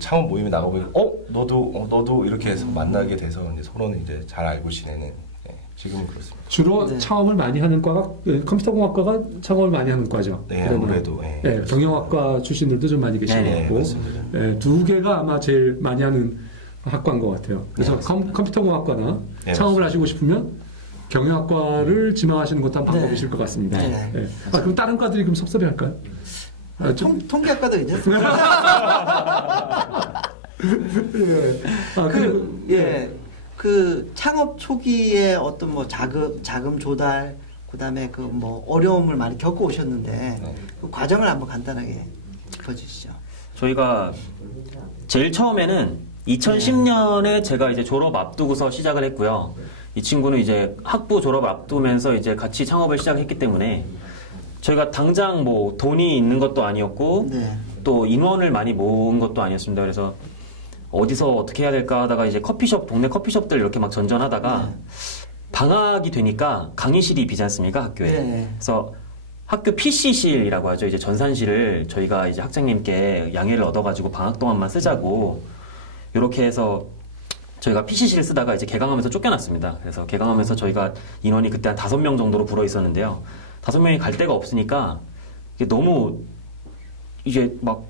창업 모임에 나가보면 너도 이렇게 해서 만나게 돼서 이제 서로는 이제 잘 알고 지내는. 지금은 그렇습니다. 주로 창업을 많이 하는 과가 컴퓨터공학과가 창업을 많이 하는 과죠. 아무래도. 경영학과 출신들도 좀 많이 계신 것 같고, 두 개가 아마 제일 많이 하는 학과인 것 같아요. 그래서 컴퓨터공학과나 창업을 하시고 싶으면 경영학과를 지망하시는 것도 한 방법이실 것 같습니다. 그럼 다른 과들이 그럼 섭섭해할까요? 통계학과도 괜찮습니다. 그 창업 초기에 어떤 뭐 자금 조달, 그다음에 그 뭐 어려움을 많이 겪어 오셨는데 그 과정을 한번 간단하게 짚어주시죠. 저희가 제일 처음에는 2010년에 제가 이제 졸업 앞두고서 시작을 했고요. 이 친구는 이제 학부 졸업 앞두면서 이제 같이 창업을 시작했기 때문에 저희가 당장 뭐 돈이 있는 것도 아니었고 또 인원을 많이 모은 것도 아니었습니다. 그래서 어디서 어떻게 해야 될까 하다가 이제 동네 커피숍들 이렇게 막 전전하다가 방학이 되니까 강의실이 비지 않습니까, 학교에. 그래서 학교 PC실이라고 하죠. 이제 전산실을 저희가 이제 학장님께 양해를 얻어가지고 방학 동안만 쓰자고 이렇게 해서 저희가 PC실을 쓰다가 이제 개강하면서 쫓겨났습니다. 그래서 개강하면서 저희가 인원이 그때 한 5명 정도로 불어 있었는데요. 5명이 갈 데가 없으니까 이게 너무 이제 막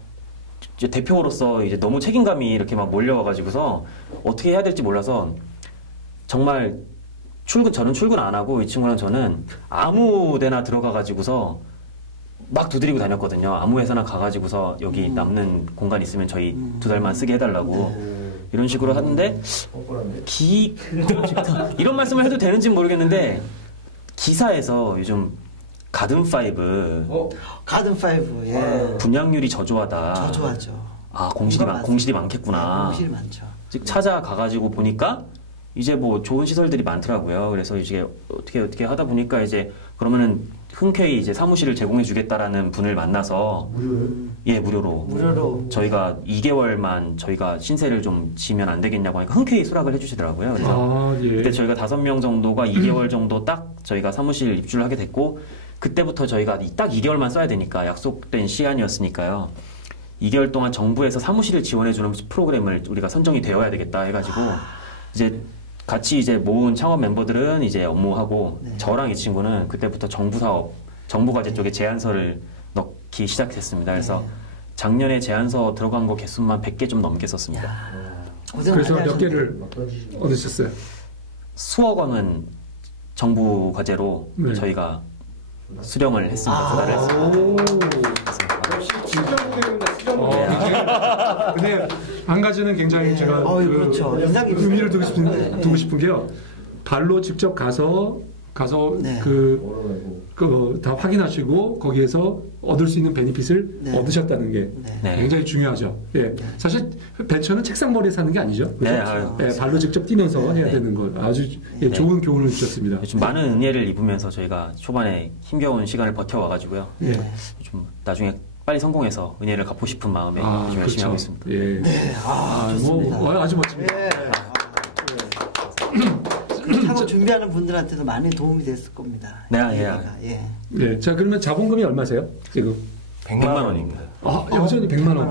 이제 대표로서 이제 너무 책임감이 이렇게 막 몰려와가지고서 어떻게 해야 될지 몰라서 정말 저는 출근 안 하고 이 친구랑 저는 아무 데나 들어가가지고서 막 두드리고 다녔거든요. 아무 회사나 가가지고서 여기 남는 공간 있으면 저희 2달만 쓰게 해달라고 이런 식으로 하는데 이런 말씀을 해도 되는지는 모르겠는데 기사에서 요즘 가든5 예. 분양률이 저조하다. 저조하죠. 아 공실이 많겠구나. 네, 공실이 많죠. 즉 찾아가가지고 보니까 이제 뭐 좋은 시설들이 많더라고요. 그래서 이제 어떻게 하다 보니까 이제 그러면은 흔쾌히 이제 사무실을 제공해주겠다라는 분을 만나서 예 무료로 저희가 2개월만 저희가 신세를 좀 지면 안 되겠냐고 하니까 흔쾌히 수락을 해주시더라고요. 그래서 그때 저희가 5명 정도가 2개월 정도 딱 저희가 사무실 입주를 하게 됐고 그때부터 저희가 딱 2개월만 써야 되니까 약속된 시간이었으니까요. 2개월 동안 정부에서 사무실을 지원해주는 프로그램을 우리가 선정이 되어야 되겠다 해가지고 이제 같이 이제 모은 창업 멤버들은 이제 업무하고 저랑 이 친구는 그때부터 정부과제 쪽에 제안서를 넣기 시작했습니다. 그래서 작년에 제안서 들어간 거 개수만 100개 좀 넘게 썼습니다. 그래서 몇 개를 얻으셨어요? 수억 원은 정부 과제로 저희가 수령을 했습니다. 전화를 했습니다. 근데 한 가지는 굉장히 제가 그렇죠. 의미를 두고 싶은 게요. 발로 직접 가서 다 확인하시고 거기에서 얻을 수 있는 베니핏을 얻으셨다는 게 굉장히 중요하죠. 예. 사실 벤처는 책상머리에 사는 게 아니죠. 발로 직접 뛰면서 해야 되는 거 아주 좋은 교훈을 주셨습니다. 좀 많은 은혜를 입으면서 저희가 초반에 힘겨운 시간을 버텨와가지고요. 좀 나중에 빨리 성공해서 은혜를 갚고 싶은 마음에 좀 열심히 하고 있습니다. 예. 좋습니다. 아주 멋집니다. 창업 준비하는 분들한테도 많이 도움이 됐을 겁니다. 네. 자, 그러면 자본금이 얼마세요? 지금 100만 원입니다. 여전히 100만 원.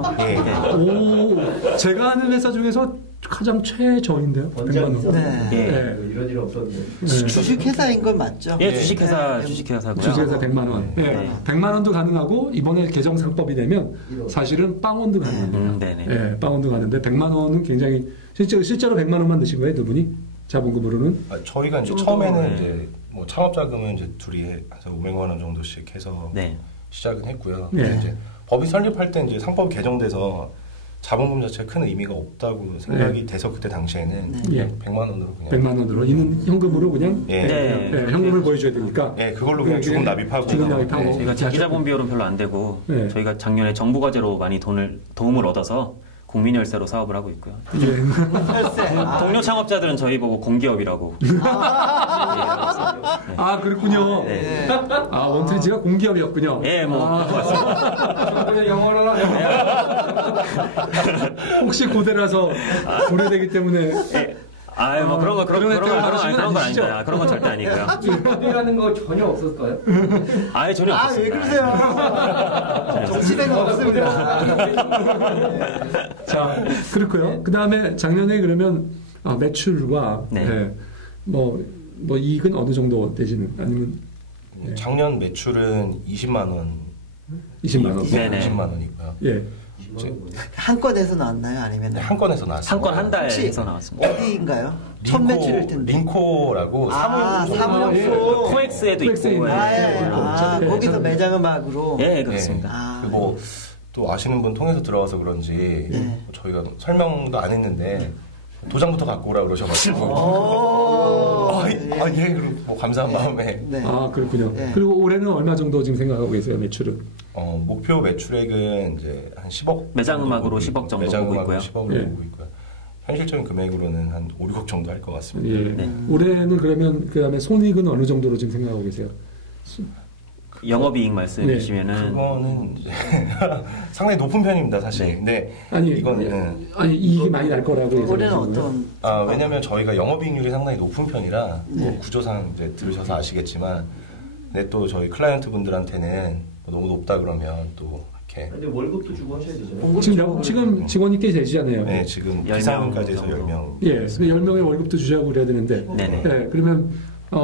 오, 제가 아는 회사 중에서 가장 최저인데요. 100만 원. 이런 일 없었는데. 주식회사인 건 맞죠? 예, 주식회사고요. 주식회사 100만 원. 100만 원도 가능하고 이번에 개정상법이 되면 사실은 빵원도 가능합니다. 빵원도 가는데 100만 원은 굉장히 실제로 100만 원만 드신 거예요, 두 분이? 자본금으로는? 저희가 이제 처음에는 이제 뭐 창업 자금은 이제 둘이 한 500만 원 정도씩 해서 시작은 했고요. 이제 법이 설립할 때 이제 상법이 개정돼서 자본금 자체가 큰 의미가 없다고 생각이 돼서 그때 당시에는 100만 원으로 그냥 100만 원으로 있는 현금으로 그냥 현금을 보여줘야 되니까 그걸로 그냥 주금 납입하고 저희가 자기자본 비율은 별로 안 되고 저희가 작년에 정부 과제로 많이 도움을 얻어서 국민열세로 사업을 하고 있고요. 동료 창업자들은 저희 보고 공기업이라고. 그렇군요. 원트리지가 공기업이었군요. 맞습니다. 영어로 혹시 고대라서 고려되기 때문에. 그런 건 아닙니다. 그런 건 절대 아니고요. 준비하는 거 전혀 없었을까요? 전혀 없었습니다. 왜 그러세요? 정치대는 없습니다. 자, 그렇고요. 그 다음에 작년에 그러면 매출과 뭐 이익은 어느 정도 되시는 아니면 작년 매출은 20만 원. 20만 원. 20만 원이고요. 한 건에서 나왔나요? 아니면 한 건에서 나왔어요. 한 건 한 달에서 나왔습니다. 어디인가요? 첫 매출일 텐데. 링코라고 사무용소 코엑스에도 있고. 거기서 매장음악으로. 그렇습니다. 그리고 또 아시는 분 통해서 들어와서 그런지 저희가 설명도 안 했는데 도장부터 갖고 오라 그러셔가지고 그리고 뭐 감사한 마음에 그렇군요. 그리고 올해는 얼마 정도 지금 생각하고 계세요, 매출은? 목표 매출액은 이제 한 10억 매장음악으로 10억 정도 보고 있고요. 10억을 보고 있고요. 현실적인 금액으로는 한 5, 6억 정도 할 것 같습니다. 올해는 그러면 그다음에 손익은 어느 정도로 지금 생각하고 계세요? 영업이익 말씀이시면은 그거는 이제 상당히 높은 편입니다, 사실. 근데 이거는 이익이 많이 날 거라고 올해는 어떤? 왜냐면 저희가 영업이익률이 상당히 높은 편이라 뭐 구조상 이제 들으셔서 아시겠지만 근데 또 저희 클라이언트 분들한테는 너무 높다 그러면 또 이렇게. 근데 월급도 주고 하셔야 되잖아요. 지금 직원이 꽤 되시잖아요. 네, 지금 비상금까지 해서 10명. 예, 10명의 월급도 주셔야고 그래야 되는데. 네네. 네, 그러면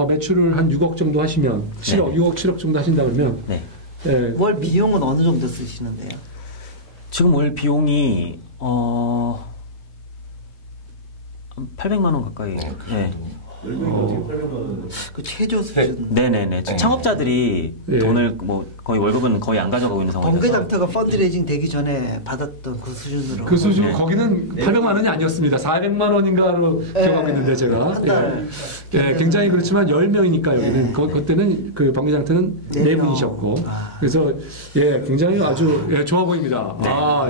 매출을 한 6억 정도 하시면 7억, 6억, 7억 정도 하신다 그러면 네. 예. 월 비용은 어느 정도 쓰시는데요? 지금 월 비용이 800만 원 가까이. 네. 10명이 어떻게 800만 원? 그 최저 수준. 네네네. 창업자들이 돈을 거의 월급은 거의 안 가져가고 있는 상황이라서. 번개장터가 펀드레이징 되기 전에 받았던 그 수준으로. 그 수준 거기는 800만 원이 아니었습니다. 400만 원인가로 기억하고 있는데 제가. 굉장히 그렇지만 10명이니까 여기는 그때는 그 번개장터는 4분이셨고. 그래서 굉장히 아주 좋아 보입니다.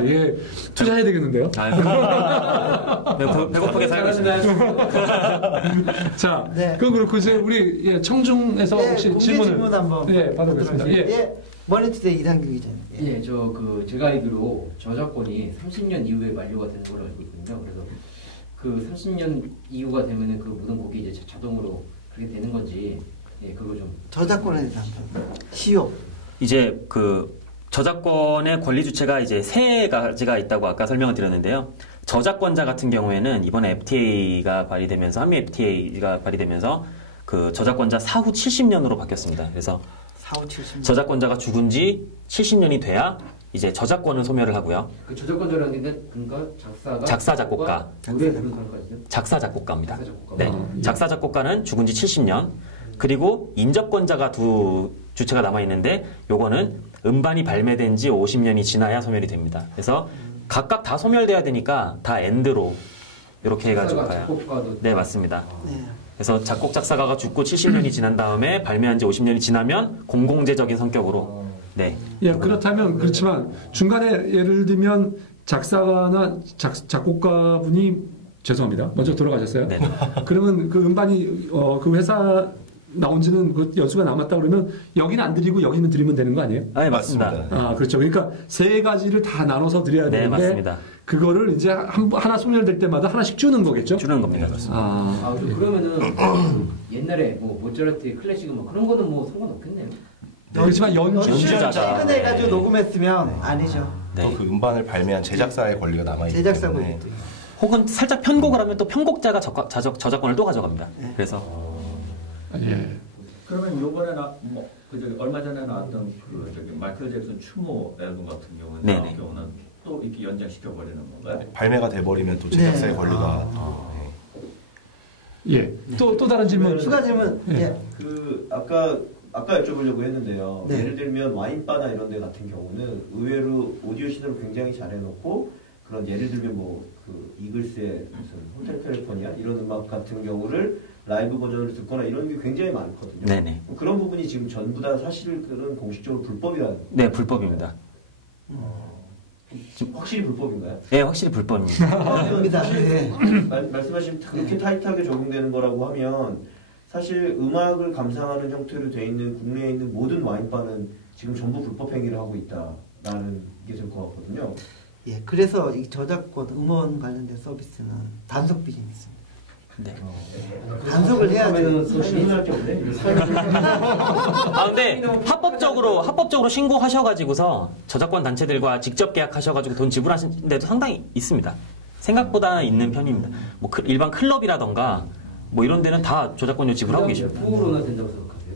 네. 투자해야 되겠는데요. 배고프게 살고 있습니다. 자, 그건 그렇고 이제 우리 청중에서 혹시 질문 한번 받아보겠습니다. 머니투데이 이상규 기자님. 제가 알기로 저작권이 30년 이후에 만료가 되는 걸로 알고 있거든요. 그래서 그 30년 이후가 되면은 그 모든 곡이 이제 자동으로 그렇게 되는 건지, 그거 좀. 저작권에 대해서 한번. 시효. 이제 그 저작권의 권리 주체가 이제 세 가지가 있다고 아까 설명을 드렸는데요. 저작권자 같은 경우에는 이번에 FTA가 발의되면서 한미 FTA가 발의되면서 그 저작권자 사후 70년으로 바뀌었습니다. 그래서 사후 70년. 저작권자가 죽은 지 70년이 돼야 이제 저작권을 소멸을 하고요. 그 저작권자라는 게 그러니까 작사 작곡가. 작사 작곡가입니다. 네. 작사 작곡가는 죽은 지 70년. 그리고 인접권자가 두 주체가 남아 있는데 요거는 음반이 발매된 지 50년이 지나야 소멸이 됩니다. 그래서 각각 다 소멸돼야 되니까 다 엔드로 이렇게 해가지고 가요. 네, 맞습니다. 그래서 작곡 작사가가 죽고 70년이 지난 다음에 발매한 지 50년이 지나면 공공재적인 성격으로. 네. 그렇다면 그렇지만 중간에 예를 들면 작사가나 작곡가분이 죄송합니다. 먼저 돌아가셨어요. 네. 그러면 그 음반이 그 회사 나온 지는 그 연수가 남았다 그러면 여기는 안 드리고 여기는 드리면 되는 거 아니에요? 네, 맞습니다. 그렇죠. 그러니까 세 가지를 다 나눠서 드려야 되는데 맞습니다. 그거를 이제 하나 소멸될 때마다 하나씩 주는 거겠죠? 주는 겁니다. 그러면은 옛날에 뭐 모차르트의 클래식 음악 그런 거는 뭐 상관없겠네요. 그렇지만 연주자 최근에 가지고 녹음했으면 아니죠. 또 그 음반을 발매한 제작사의 권리가 남아있기 제작사 때문에. 권리. 혹은 살짝 편곡을 하면 또 편곡자가 저작권을 또 가져갑니다. 그래서 그러면 요번에 얼마 전에 나왔던 마이클 잭슨 추모 앨범 같은 경우는 또 이렇게 연장시켜 버리는 건가요? 발매가 돼버리면 또 제작사의 권리가 또 다른 질문 추가 질문. 그 아까 여쭤보려고 했는데요. 예를 들면 와인바나 이런 데 같은 경우는 의외로 오디오 시도를 굉장히 잘해놓고 그런 예를 들면 그 이글스의 무슨 호텔 캘리포니아 이런 음악 같은 경우를 라이브 버전을 듣거나 이런 게 굉장히 많거든요. 네네. 그런 부분이 지금 전부 다 사실은 공식적으로 불법이라는. 네, 불법입니다. 지금 확실히 불법인가요? 네, 확실히 불법입니다. 말씀하신 그렇게 타이트하게 적용되는 거라고 하면 사실 음악을 감상하는 형태로 돼 있는 국내에 있는 모든 와인바는 지금 전부 불법 행위를 하고 있다라는 게 될 것 같거든요. 그래서 이 저작권 음원 관련된 서비스는 단속 비전이 있습니다. 네. 단속을 해야지. 질문할 게 없네. 근데 합법적으로 신고하셔가지고서 저작권 단체들과 직접 계약하셔가지고 돈 지불하신 데도 상당히 있습니다. 생각보다 있는 편입니다. 일반 클럽이라던가 이런 데는 다 저작권료 지불하고 계십니다. 후로나 된다고 생각하세요?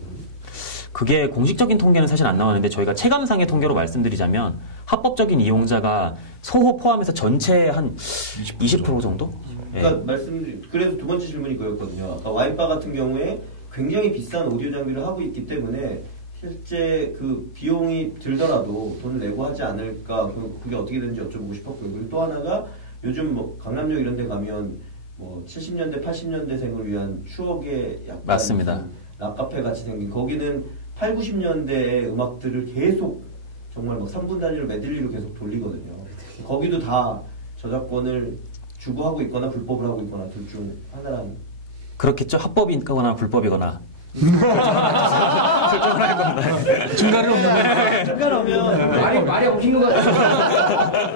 그게 공식적인 통계는 사실 안 나오는데 저희가 체감상의 통계로 말씀드리자면 합법적인 이용자가 소호 포함해서 전체 한 20% 정도? 그러니까 그래서 두 번째 질문이 그거였거든요. 아까 와인바 같은 경우에 굉장히 비싼 오디오 장비를 하고 있기 때문에 실제 그 비용이 들더라도 돈을 내고 하지 않을까 그게 어떻게 되는지 여쭤보고 싶었고요. 그리고 또 하나가 요즘 강남역 이런 데 가면 70년대 80년대생을 위한 추억의 약간 맞습니다. 락카페 같이 생긴 거기는 8, 90년대의 음악들을 계속 정말 3분 단위로 메들리로 계속 돌리거든요. 거기도 다 저작권을 주고 하고 있거나 불법을 하고 있거나 둘 중 하나라는. 그렇겠죠. 합법이거나 불법이거나. 중간에 없는. 중간에 오면 말이 없는 것 같아요.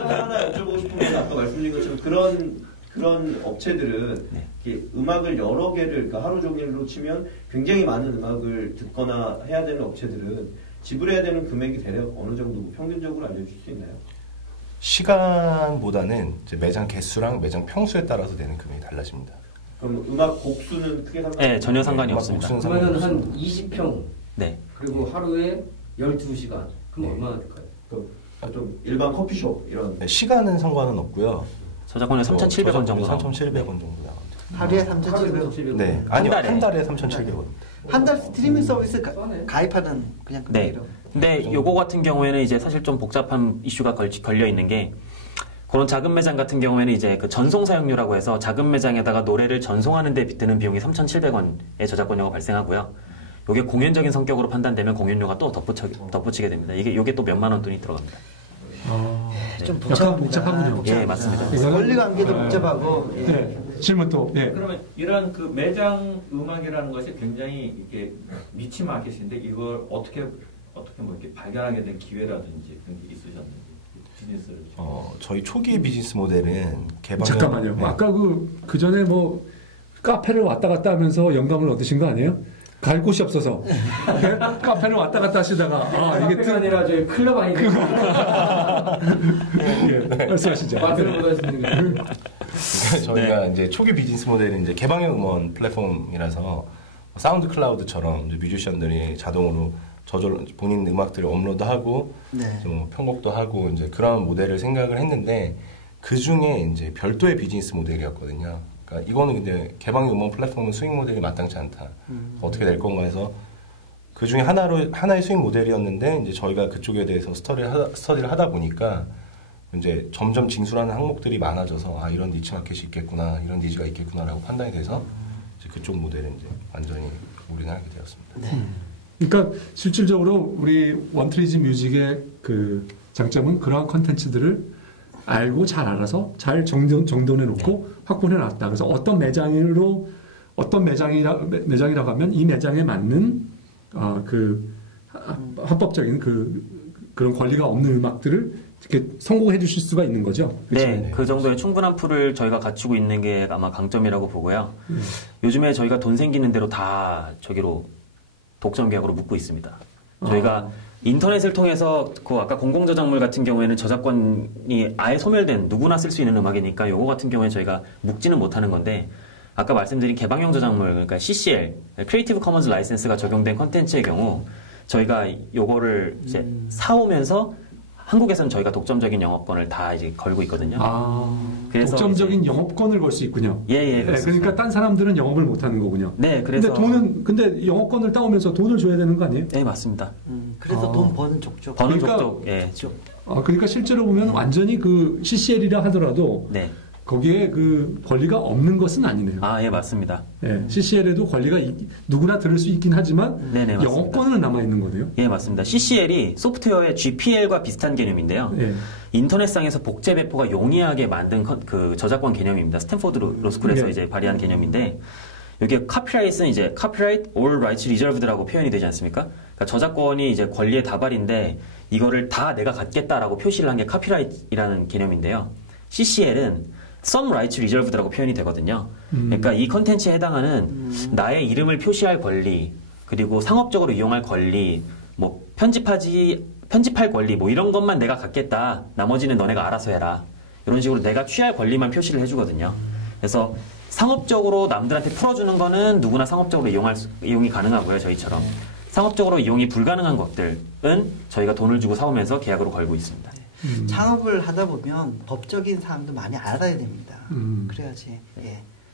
하나 여쭤보고 싶은 건 아까 말씀드린 것처럼 그런 그런 업체들은 네. 이렇게 음악을 여러 개를 그러니까 하루 종일로 치면 굉장히 많은 음악을 듣거나 해야 되는 업체들은 지불해야 되는 금액이 대략 어느 정도 평균적으로 알려줄 수 있나요? 시간보다는 이제 매장 개수랑 매장 평수에 따라서 내는 금액이 달라집니다. 그럼 음악 곡수는 크게 상관이 네, 전혀 상관이 없습니다. 그러면 한 20평. 네. 그리고 하루에 12시간. 그럼 네. 얼마나 될까요? 좀 일반 커피숍 이런. 네, 시간은 상관은 없고요. 저작권에 3,700원 정도 3,700원 정도 나옵니다. 하루에 3,700원. 네, 아니요 한 달에 3,700원. 한 달 스트리밍 서비스 가입하는 그냥 네. 근데 요거 같은 경우에는 이제 사실 좀 복잡한 이슈가 걸려 있는 게 그런 작은 매장 같은 경우에는 이제 그 전송 사용료라고 해서 작은 매장에다가 노래를 전송하는 데 드는 비용이 3,700원의 저작권료가 발생하고요. 요게 공연적인 성격으로 판단되면 공연료가 또 덧붙이게 됩니다. 요게 또 몇만 원 돈이 들어갑니다. 네. 좀 복잡하군요. 예, 맞습니다. 권리 관계도 복잡하고. 예. 네. 질문 또. 예. 그러면 이런 그 매장 음악이라는 것이 굉장히 이게 니치 마켓인데 이걸 어떻게 뭐 이렇게 발견하게 된 기회라든지 그런 게 있으셨는지 비즈니스를. 저희 초기 비즈니스 모델은 개방. 잠깐만요. 네. 아까 그 전에 뭐 카페를 왔다 갔다 하면서 영감을 얻으신 거 아니에요? 갈 곳이 없어서 네? 카페를 왔다 갔다 하시다가 이게 뜻 아니라 저희 클럽 아니에요? 예, 말씀하시죠. 마트를 못 하시는 거. 저희가 이제 초기 비즈니스 모델은 이제 개방형 음원 플랫폼이라서 사운드 클라우드처럼 이제 뮤지션들이 자동으로 본인 음악들을 업로드하고 좀 편곡도 하고 이제 그런 모델을 생각을 했는데 그 중에 이제 별도의 비즈니스 모델이었거든요. 그러니까 이거는 근데 개방형 음원 플랫폼은 수익 모델이 마땅치 않다. 어떻게 될 건가 해서 그 중에 하나의 수익 모델이었는데 이제 저희가 그쪽에 대해서 스터디를 하다 보니까 이제 점점 징수라는 항목들이 많아져서 이런 니치 마켓이 있겠구나, 이런 니즈가 있겠구나라고 판단이 돼서 이제 그쪽 모델을 이제 완전히 올인하게 되었습니다. 네. 그러니까 실질적으로 우리 원트리지 뮤직의 그 장점은 그러한 컨텐츠들을 알고 잘 알아서 잘 정돈해 놓고 확보해 놨다. 그래서 어떤 매장이라고 하면 이 매장에 맞는 그 합법적인 그런 권리가 없는 음악들을 이렇게 선곡해 주실 수가 있는 거죠. 그렇죠? 네, 그 정도의 충분한 풀을 저희가 갖추고 있는 게 아마 강점이라고 보고요. 요즘에 저희가 돈 생기는 대로 다 저기로 독점 계약으로 묶고 있습니다. 저희가 인터넷을 통해서 그 아까 공공저작물 같은 경우에는 저작권이 아예 소멸된 누구나 쓸 수 있는 음악이니까 요거 같은 경우에 저희가 묶지는 못하는 건데 아까 말씀드린 개방형 저작물 그러니까 CCL, 크리에이티브 커먼즈 라이센스가 적용된 콘텐츠의 경우 저희가 요거를 이제 사오면서 한국에서는 저희가 독점적인 영업권을 다 이제 걸고 있거든요. 그래서 독점적인 영업권을 걸 수 있군요. 예, 네, 그러니까 딴 사람들은 영업을 못 하는 거군요. 네, 그래서 근데 영업권을 따오면서 돈을 줘야 되는 거 아니에요? 네, 맞습니다. 그래서 돈 버는 족족. 버는 족족. 예. 그러니까 실제로 보면 완전히 그 CCL이라 하더라도 네. 거기에 그 권리가 없는 것은 아니네요. 예, 맞습니다. 네, CCL에도 권리가 누구나 들을 수 있긴 하지만 네네, 영업권은 남아 있는 거네요. 예, 맞습니다. CCL이 소프트웨어의 GPL과 비슷한 개념인데요. 네. 인터넷상에서 복제 배포가 용이하게 만든 그 저작권 개념입니다. 스탠포드 로스쿨에서 이제 발의한 개념인데 여기에 카피라이트는 이제 Copyright All Rights Reserved라고 표현이 되지 않습니까? 그러니까 저작권이 이제 권리의 다발인데 이거를 다 내가 갖겠다라고 표시를 한 게 카피라이트라는 개념인데요. CCL은 Some Rights Reserved라고 표현이 되거든요. 그러니까 이 컨텐츠에 해당하는 나의 이름을 표시할 권리, 그리고 상업적으로 이용할 권리, 뭐 편집할 권리, 뭐 이런 것만 내가 갖겠다. 나머지는 너네가 알아서 해라. 이런 식으로 내가 취할 권리만 표시를 해주거든요. 그래서 상업적으로 남들한테 풀어주는 거는 누구나 상업적으로 이용이 가능하고요. 저희처럼. 상업적으로 이용이 불가능한 것들은 저희가 돈을 주고 사오면서 계약으로 걸고 있습니다. 창업을 하다 보면 법적인 사항도 많이 알아야 됩니다. 그래야지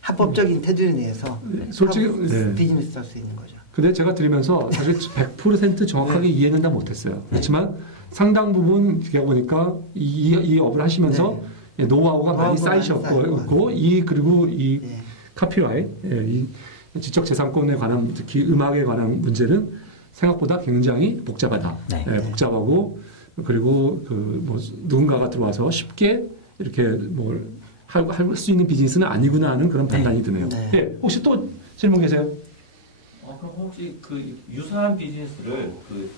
합법적인 테두리 내에서 솔직히 비즈니스 할 수 있는 거죠. 근데 제가 들으면서 사실 100% 정확하게 이해는 다 못했어요. 그렇지만 상당 부분 제가 보니까 이 업을 하시면서 노하우가 많이 쌓이셨고 그리고 이 카피라이트, 이 지적재산권에 관한 특히 음악에 관한 문제는 생각보다 굉장히 복잡하다. 복잡하고 그리고 뭐 누군가가 들어와서 쉽게 이렇게 뭘 할 수 있는 비즈니스는 아니구나 하는 그런 판단이 드네요. 혹시 또 질문 계세요? 그럼 혹시 그 유사한 비즈니스를 그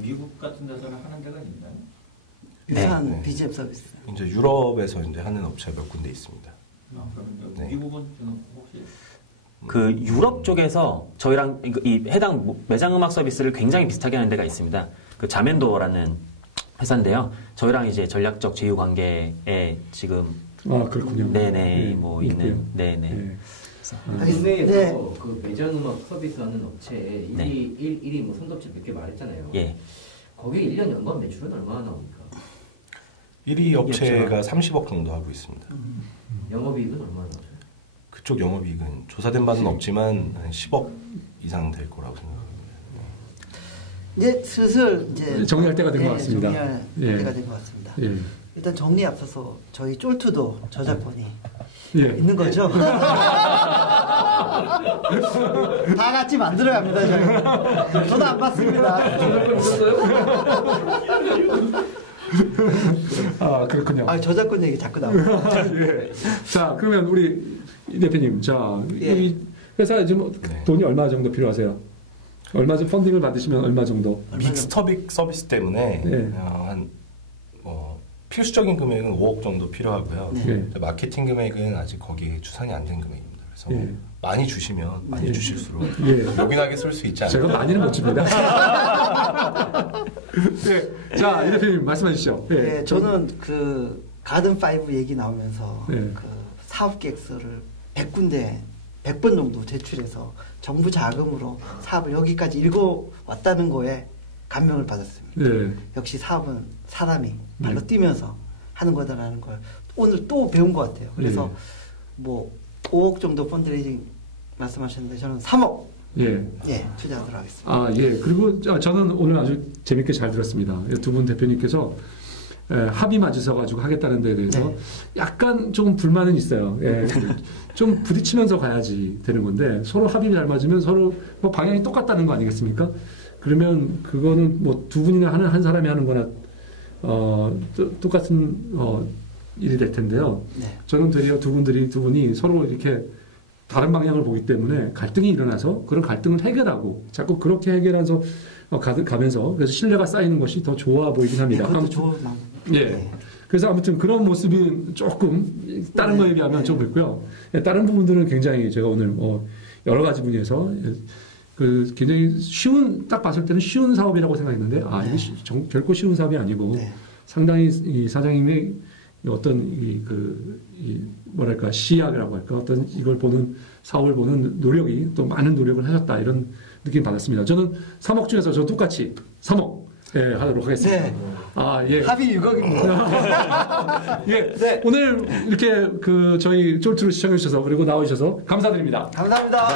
미국 같은 데서는 하는 데가 있나요? 유사한 BGM 서비스. 이제 유럽에서 이제 하는 업체가 몇 군데 있습니다. 네. 미국은 혹시 그 유럽 쪽에서 저희랑 이 해당 매장 음악 서비스를 굉장히 비슷하게 하는 데가 있습니다. 그 자멘도라는 회사인데요. 저희랑 이제 전략적 제휴 관계에 지금 그렇군요. 네네 뭐 있는 네네. 국내에서 네. 그 매장 음악 서비스하는 업체 1위 뭐 선도체 몇 개 말했잖아요. 예. 거기 1년 연간 매출은 얼마나 나옵니까? 1위 업체가 30억 정도 하고 있습니다. 영업이익은 얼마나 나오죠? 그쪽 영업이익은 조사된 바는 없지만 한 10억 이상 될 거라고 생각합니다. 이제 슬슬 이제 정리할 때가 된 것 같습니다. 정리할 때가 된 것 같습니다. 일단 정리에 앞서서 저희 쫄투도 저작권이 있는 거죠. 다 같이 만들어갑니다. 저희. 저도 안 봤습니다. 저작권 있었어요? 그렇군요. 저작권 얘기 자꾸 나옵니다. 자, 그러면 우리 이 대표님, 이 회사 이제 뭐 돈이 얼마 정도 필요하세요? 얼마 정도 펀딩을 받으시면 얼마 정도? 믹스터빅 서비스 때문에 필수적인 금액은 5억 정도 필요하고요. 마케팅 금액은 아직 거기에 추산이 안 된 금액입니다. 그래서 많이 주시면 많이 주실수록 요긴하게 쓸 수 있지 않을까. 제가 많이는 못 줍니다. 자, 이 대표님 말씀해 주시죠. 저는 그 가든5 얘기 나오면서 그 사업 계획서를 100군데 100번 정도 제출해서 정부 자금으로 사업을 여기까지 읽어왔다는 거에 감명을 받았습니다. 역시 사업은 사람이 발로 뛰면서 하는 거다라는 걸 오늘 또 배운 것 같아요. 그래서 뭐 5억 정도 펀드레이징 말씀하셨는데 저는 3억 투자하도록 하겠습니다. 그리고 저는 오늘 아주 재밌게 잘 들었습니다. 두 분 대표님께서 합의 맞으셔가지고 하겠다는 데에 대해서 약간 좀 불만은 있어요. 좀 부딪히면서 가야지 되는 건데 서로 합의가 잘 맞으면 서로 뭐 방향이 똑같다는 거 아니겠습니까? 그러면 그거는 뭐 두 분이나 한 사람이 하는 거나 똑같은 일이 될 텐데요. 저는 되려 두 분이 서로 이렇게 다른 방향을 보기 때문에 갈등이 일어나서 그런 갈등을 해결하고 자꾸 그렇게 해결해서 가면서 그래서 신뢰가 쌓이는 것이 더 좋아 보이긴 합니다. 그래서 아무튼 그런 모습이 조금 다른 거에 비하면 좀 있고요. 다른 부분들은 굉장히 제가 오늘 여러 가지 분야에서 그 굉장히 딱 봤을 때는 쉬운 사업이라고 생각했는데 이게 결코 쉬운 사업이 아니고 상당히 이 사장님의 어떤 뭐랄까 시야라고 할까 어떤 이걸 보는 사업을 보는 노력이 또 많은 노력을 하셨다 이런 느낌 받았습니다. 저는 3억 중에서 저 똑같이 3억 하도록 하겠습니다. 합의 6억입니다. 오늘 이렇게 저희 쫄투를 시청해 주셔서 그리고 나오셔서 감사드립니다. 감사합니다.